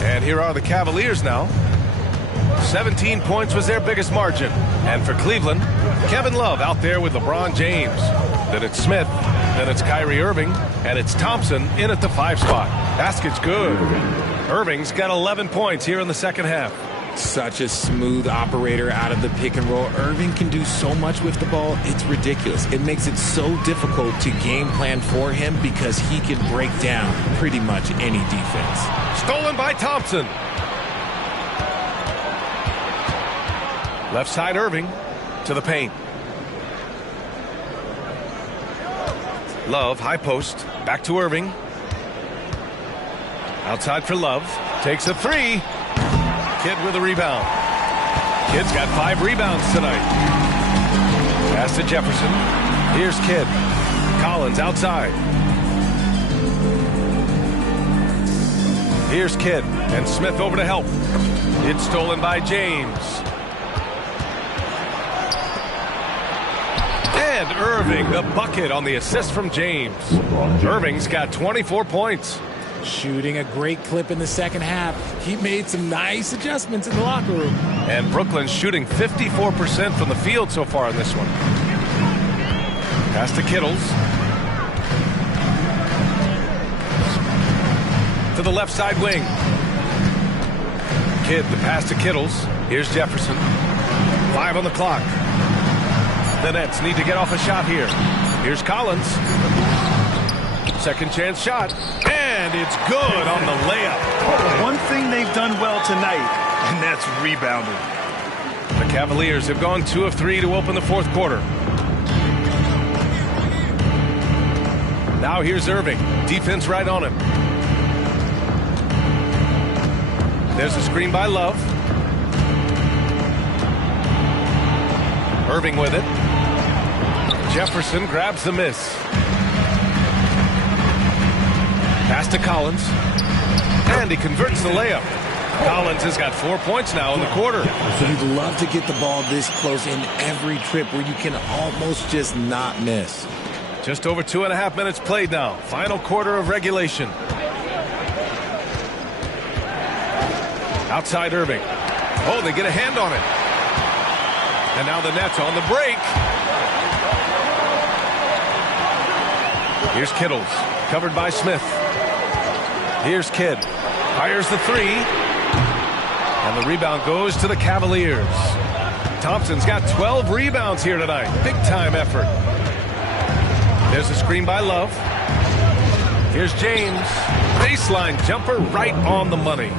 And here are the Cavaliers now. 17 points was their biggest margin. And for Cleveland, Kevin Love out there with LeBron James. Then it's Smith. Then it's Kyrie Irving. And it's Thompson in at the 5 spot. Basket's good. Irving's got 11 points here in the second half. Such a smooth operator out of the pick and roll. Irving can do so much with the ball, it's ridiculous. It makes it so difficult to game plan for him because he can break down pretty much any defense. Stolen by Thompson. Left side Irving to the paint. Love, high post. Back to Irving. Outside for Love. Takes a 3. Kidd with a rebound. Kidd's got 5 rebounds tonight. Pass to Jefferson. Here's Kidd. Collins outside. Here's Kidd. And Smith over to help. It's stolen by James. And Irving, the bucket on the assist from James. Irving's got 24 points. Shooting a great clip in the second half. He made some nice adjustments in the locker room. And Brooklyn's shooting 54% from the field so far in this one. Pass to Kittles. To the left side wing. Kidd, the pass to Kittles. Here's Jefferson. 5 on the clock. The Nets need to get off a shot here. Here's Collins. Second chance shot. And it's good on the layup. One thing they've done well tonight, and that's rebounding. The Cavaliers have gone 2 of 3 to open the fourth quarter. Now here's Irving. Defense right on him. There's a screen by Love. Irving with it. Jefferson grabs the miss. Pass to Collins. And he converts the layup. Collins has got 4 points now in the quarter. You'd love to get the ball this close in every trip where you can almost just not miss. Just over 2.5 minutes played now. Final quarter of regulation. Outside Irving. Oh, they get a hand on it. And now the Nets on the break. Here's Kittles, covered by Smith. Here's Kidd. Fires the three. And the rebound goes to the Cavaliers. Thompson's got 12 rebounds here tonight. Big-time effort. There's a screen by Love. Here's James. Baseline jumper right on the money.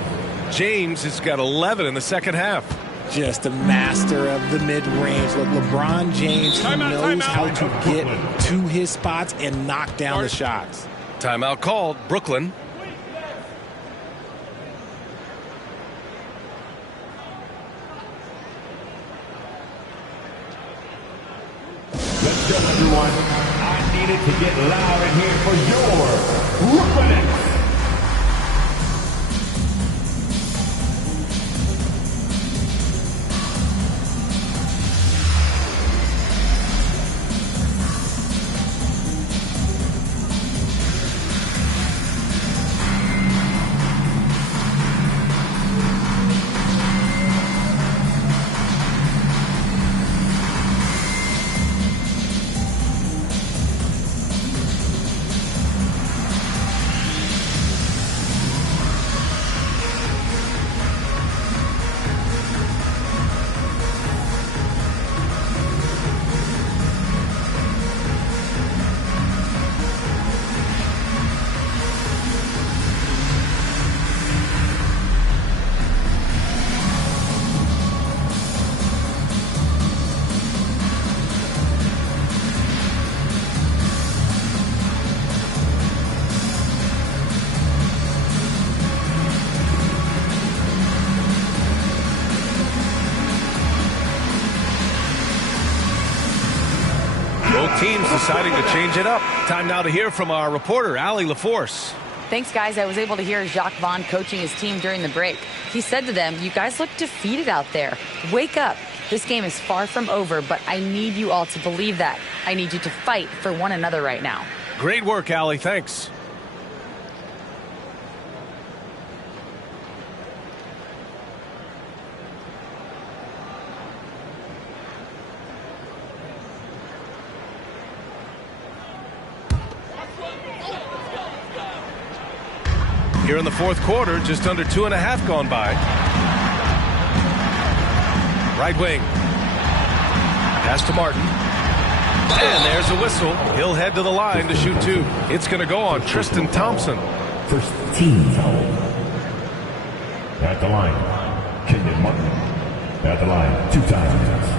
James has got 11 in the second half. Just a master of the mid-range. Look, LeBron James, he knows how to get to his spots and knock down the shots. Timeout called. Brooklyn. Let's go, everyone. I needed to get loud in here for your Brooklyn Nets. Both teams deciding to change it up. Time now to hear from our reporter, Allie LaForce. Thanks, guys. I was able to hear Jacques Vaughn coaching his team during the break. He said to them, "You guys look defeated out there. Wake up. This game is far from over, but I need you all to believe that. I need you to fight for one another right now." Great work, Allie. Thanks. Here in the fourth quarter, just under 2.5 gone by. Right wing. Pass to Martin. And there's a whistle. He'll head to the line to shoot two. It's going to go on Tristan Thompson. First team foul. At the line, Kenyon Martin. At the line, 2 times.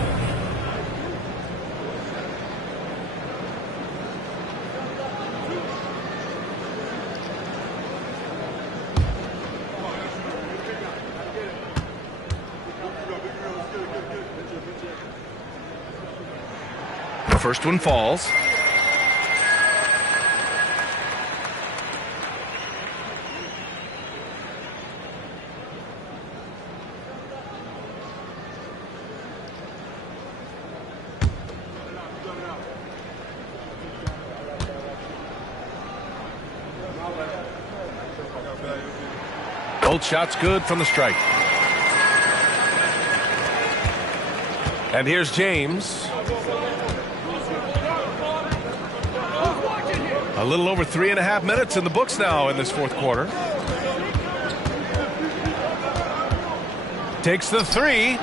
First one falls. Both shots good from the strike. And here's James. A little over 3.5 minutes in the books now in this fourth quarter. Takes the three,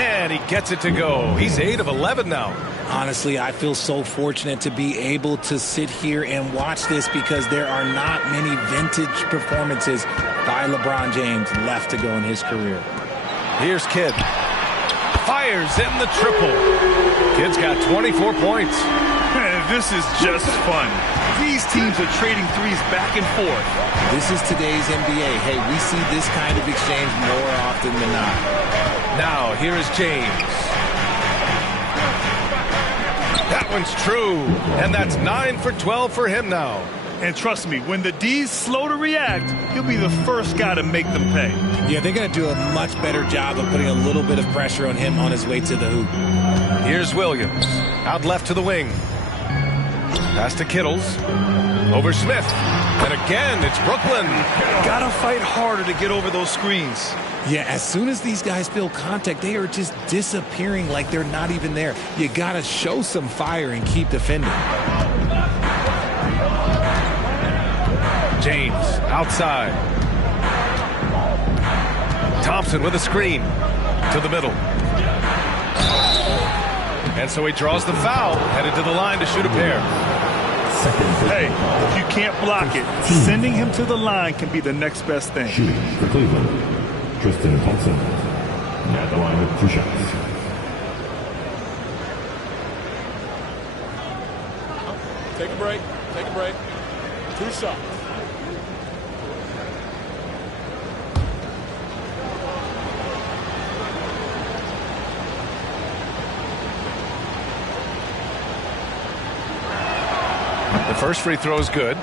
and he gets it to go. He's 8 of 11 now. Honestly, I feel so fortunate to be able to sit here and watch this because there are not many vintage performances by LeBron James left to go in his career. Here's Kidd. Fires in the triple. Kidd's got 24 points. This is just fun. These teams are trading threes back and forth. This is today's NBA. Hey, we see this kind of exchange more often than not. Now, here is James. That one's true. And that's 9 for 12 for him now. And trust me, when the D's slow to react, he'll be the first guy to make them pay. Yeah, they're going to do a much better job of putting a little bit of pressure on him on his way to the hoop. Here's Williams. Out left to the wing. Pass to Kittles. Over Smith. And again, it's Brooklyn. Gotta fight harder to get over those screens. Yeah, as soon as these guys feel contact, they are just disappearing like they're not even there. You got to show some fire and keep defending. James outside. Thompson with a screen to the middle. And so he draws the foul, headed to the line to shoot a pair. Hey, if you can't block it, sending him to the line can be the next best thing. Shooting for Cleveland, Tristan Thompson. At the line with 2 shots. Take a break. Take a break. 2 shots. The first free throw is good.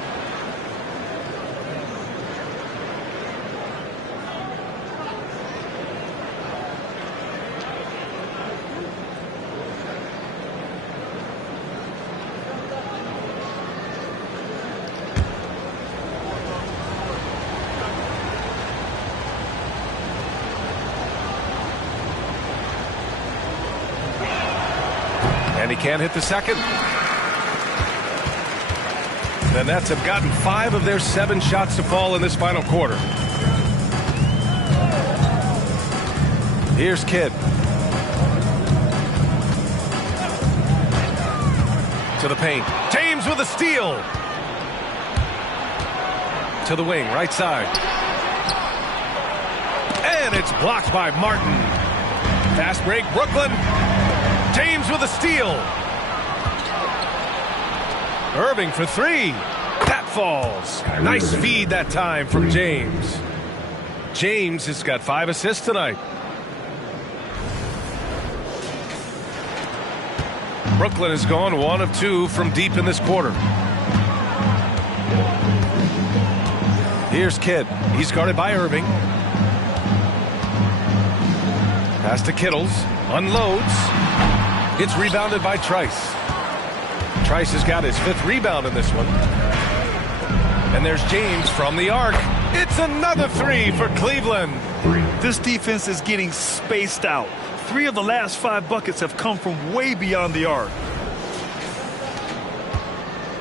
And he can't hit the second. The Nets have gotten 5 of their 7 shots to fall in this final quarter. Here's Kidd. To the paint. James with a steal. To the wing, right side. And it's blocked by Martin. Fast break, Brooklyn. James with a steal. Irving for 3. That falls. Nice feed that time from James. James has got 5 assists tonight. Brooklyn has gone 1 of 2 from deep in this quarter. Here's Kidd. He's guarded by Irving. Pass to Kittles. Unloads. It's rebounded by Trice. Trice has got his 5th rebound in this one. And there's James from the arc. It's another 3 for Cleveland. This defense is getting spaced out. 3 of the last 5 buckets have come from way beyond the arc.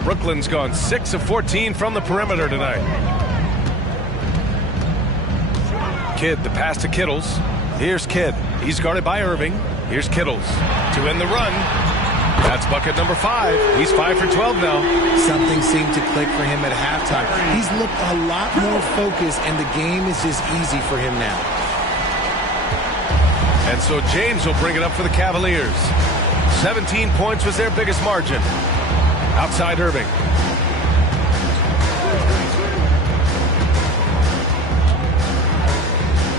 Brooklyn's gone 6 of 14 from the perimeter tonight. Kidd, the pass to Kittles. Here's Kidd. He's guarded by Irving. Here's Kittles to end the run. That's bucket number 5. He's 5 for 12 now. Something seemed to click for him at halftime. He's looked a lot more focused, and the game is just easy for him now. And so James will bring it up for the Cavaliers. 17 points was their biggest margin. Outside Irving.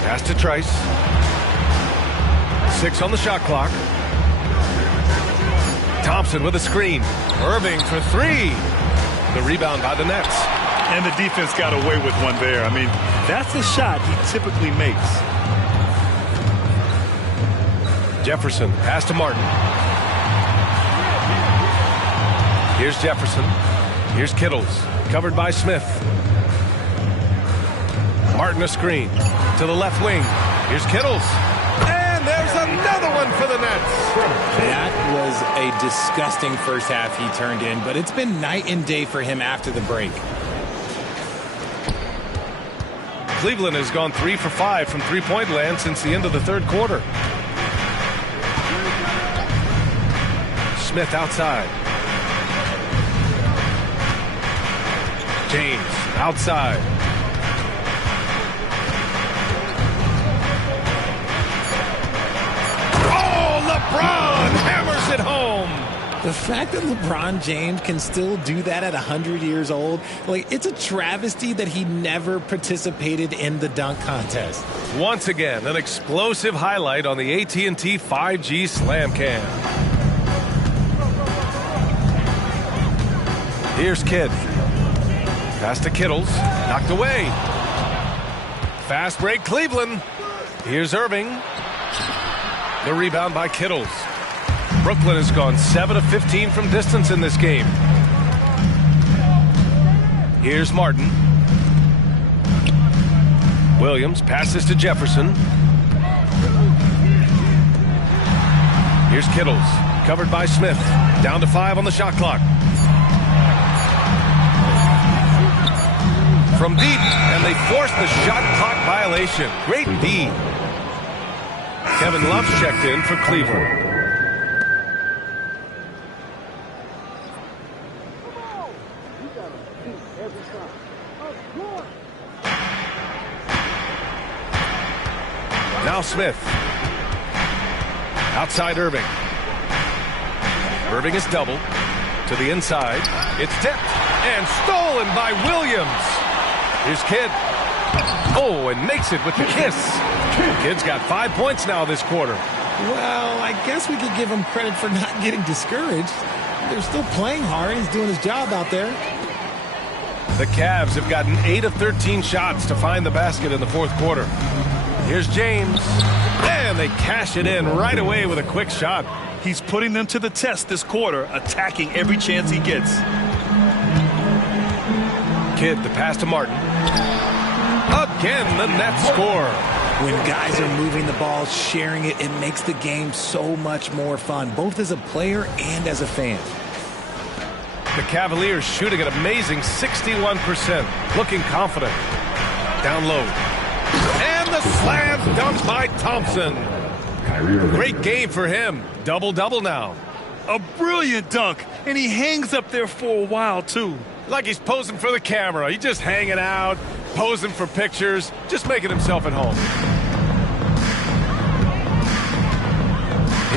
Pass to Trice. 6 on the shot clock. Thompson with a screen. Irving for 3. The rebound by the Nets. And the defense got away with one there. I mean, that's a shot he typically makes. Jefferson, pass to Martin. Here's Jefferson. Here's Kittles, covered by Smith. Martin a screen to the left wing. Here's Kittles. And there's another one for the Nets. That was a disgusting first half he turned in, but it's been night and day for him after the break. Cleveland has gone 3 for 5 from three-point land since the end of the third quarter. Smith outside. James outside. Oh, LeBron hammers it home. The fact that LeBron James can still do that at 100 years old, like, it's a travesty that he never participated in the dunk contest. Once again, an explosive highlight on the AT&T 5G Slam Cam. Here's Kidd. Pass to Kittles. Knocked away. Fast break, Cleveland. Here's Irving. The rebound by Kittles. Brooklyn has gone 7 of 15 from distance in this game. Here's Martin. Williams passes to Jefferson. Here's Kittles, covered by Smith. Down to 5 on the shot clock. From deep, and they force the shot clock violation. Great D. Kevin Love's checked in for Cleveland. Now Smith. Outside Irving. Irving is doubled to the inside. It's tipped and stolen by Williams. Here's Kidd. Oh, and makes it with the kiss. Kidd's got 5 points now this quarter. Well, I guess we could give him credit for not getting discouraged. They're still playing hard. He's doing his job out there. The Cavs have gotten 8 of 13 shots to find the basket in the fourth quarter. Here's James. And they cash it in right away with a quick shot. He's putting them to the test this quarter, attacking every chance he gets. Kidd, the pass to Martin. Again, the net score. When guys are moving the ball, sharing it, it makes the game so much more fun, both as a player and as a fan. The Cavaliers shooting an amazing 61%, looking confident. Down low. And the slam dunked by Thompson. Great game for him. Double-double now. A brilliant dunk, and he hangs up there for a while, too. Like he's posing for the camera. He's just hanging out, posing for pictures, just making himself at home.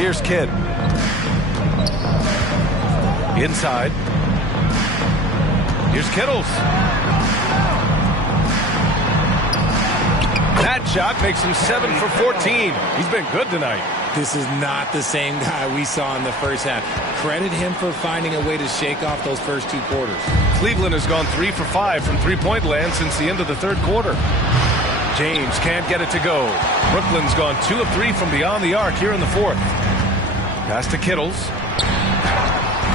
Here's Kidd. Inside. Here's Kittles. That shot makes him 7 for 14. He's been good tonight. This is not the same guy we saw in the first half. Credit him for finding a way to shake off those first 2 quarters. Cleveland has gone 3 for 5 from three-point land since the end of the third quarter. James can't get it to go. Brooklyn's gone 2 of 3 from beyond the arc here in the fourth. Pass to Kittles.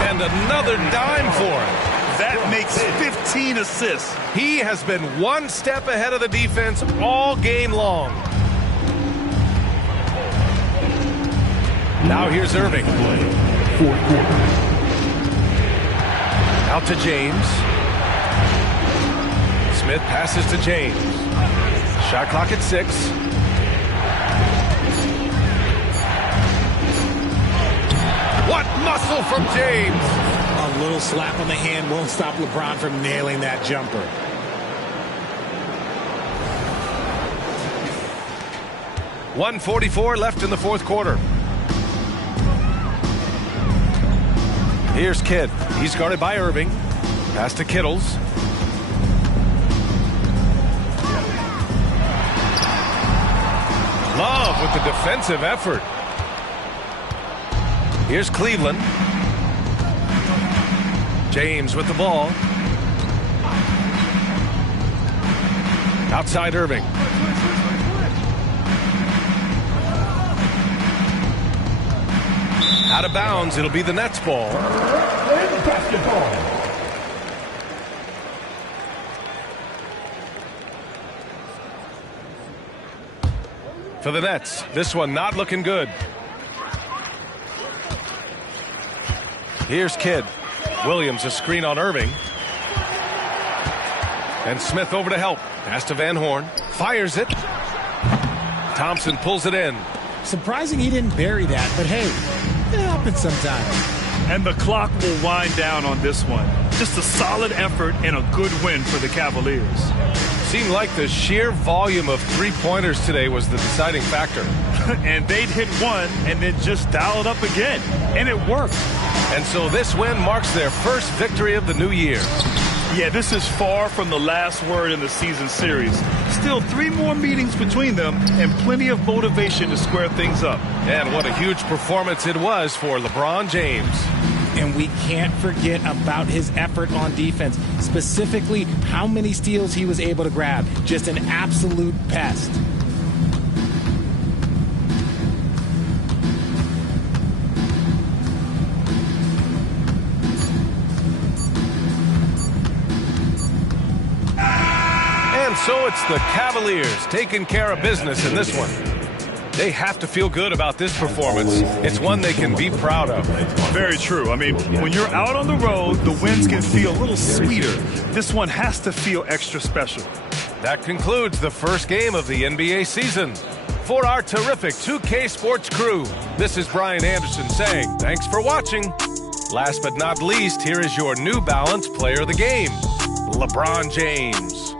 And another dime for him. That makes 15 assists. He has been one step ahead of the defense all game long. Now here's Irving. Fourth quarter. Out to James. Smith passes to James. Shot clock at 6. What muscle from James! A little slap on the hand won't stop LeBron from nailing that jumper. .144 left in the fourth quarter. Here's Kidd. He's guarded by Irving. Pass to Kittles. Love with the defensive effort. Here's Cleveland. James with the ball. Outside Irving. Out of bounds. It'll be the Nets ball. Basketball. For the Nets, this one not looking good. Here's Kidd. Williams a screen on Irving. And Smith over to help. Pass to Van Horn. Fires it. Thompson pulls it in. Surprising he didn't bury that, but hey, it happens sometimes. And the clock will wind down on this one. Just a solid effort and a good win for the Cavaliers. Seemed like the sheer volume of three-pointers today was the deciding factor. And they'd hit one and then just dial it up again. And it worked. And so this win marks their first victory of the new year. Yeah, this is far from the last word in the season series. Still 3 more meetings between them and plenty of motivation to square things up. And what a huge performance it was for LeBron James. And we can't forget about his effort on defense, specifically how many steals he was able to grab. Just an absolute pest. And so it's the Cavaliers taking care of business in this one. They have to feel good about this performance. It's one they can be proud of. Very true. I mean, when you're out on the road, the wins can feel a little sweeter. This one has to feel extra special. That concludes the first game of the NBA season. For our terrific 2K Sports crew, this is Brian Anderson saying thanks for watching. Last but not least, here is your New Balance Player of the Game, LeBron James.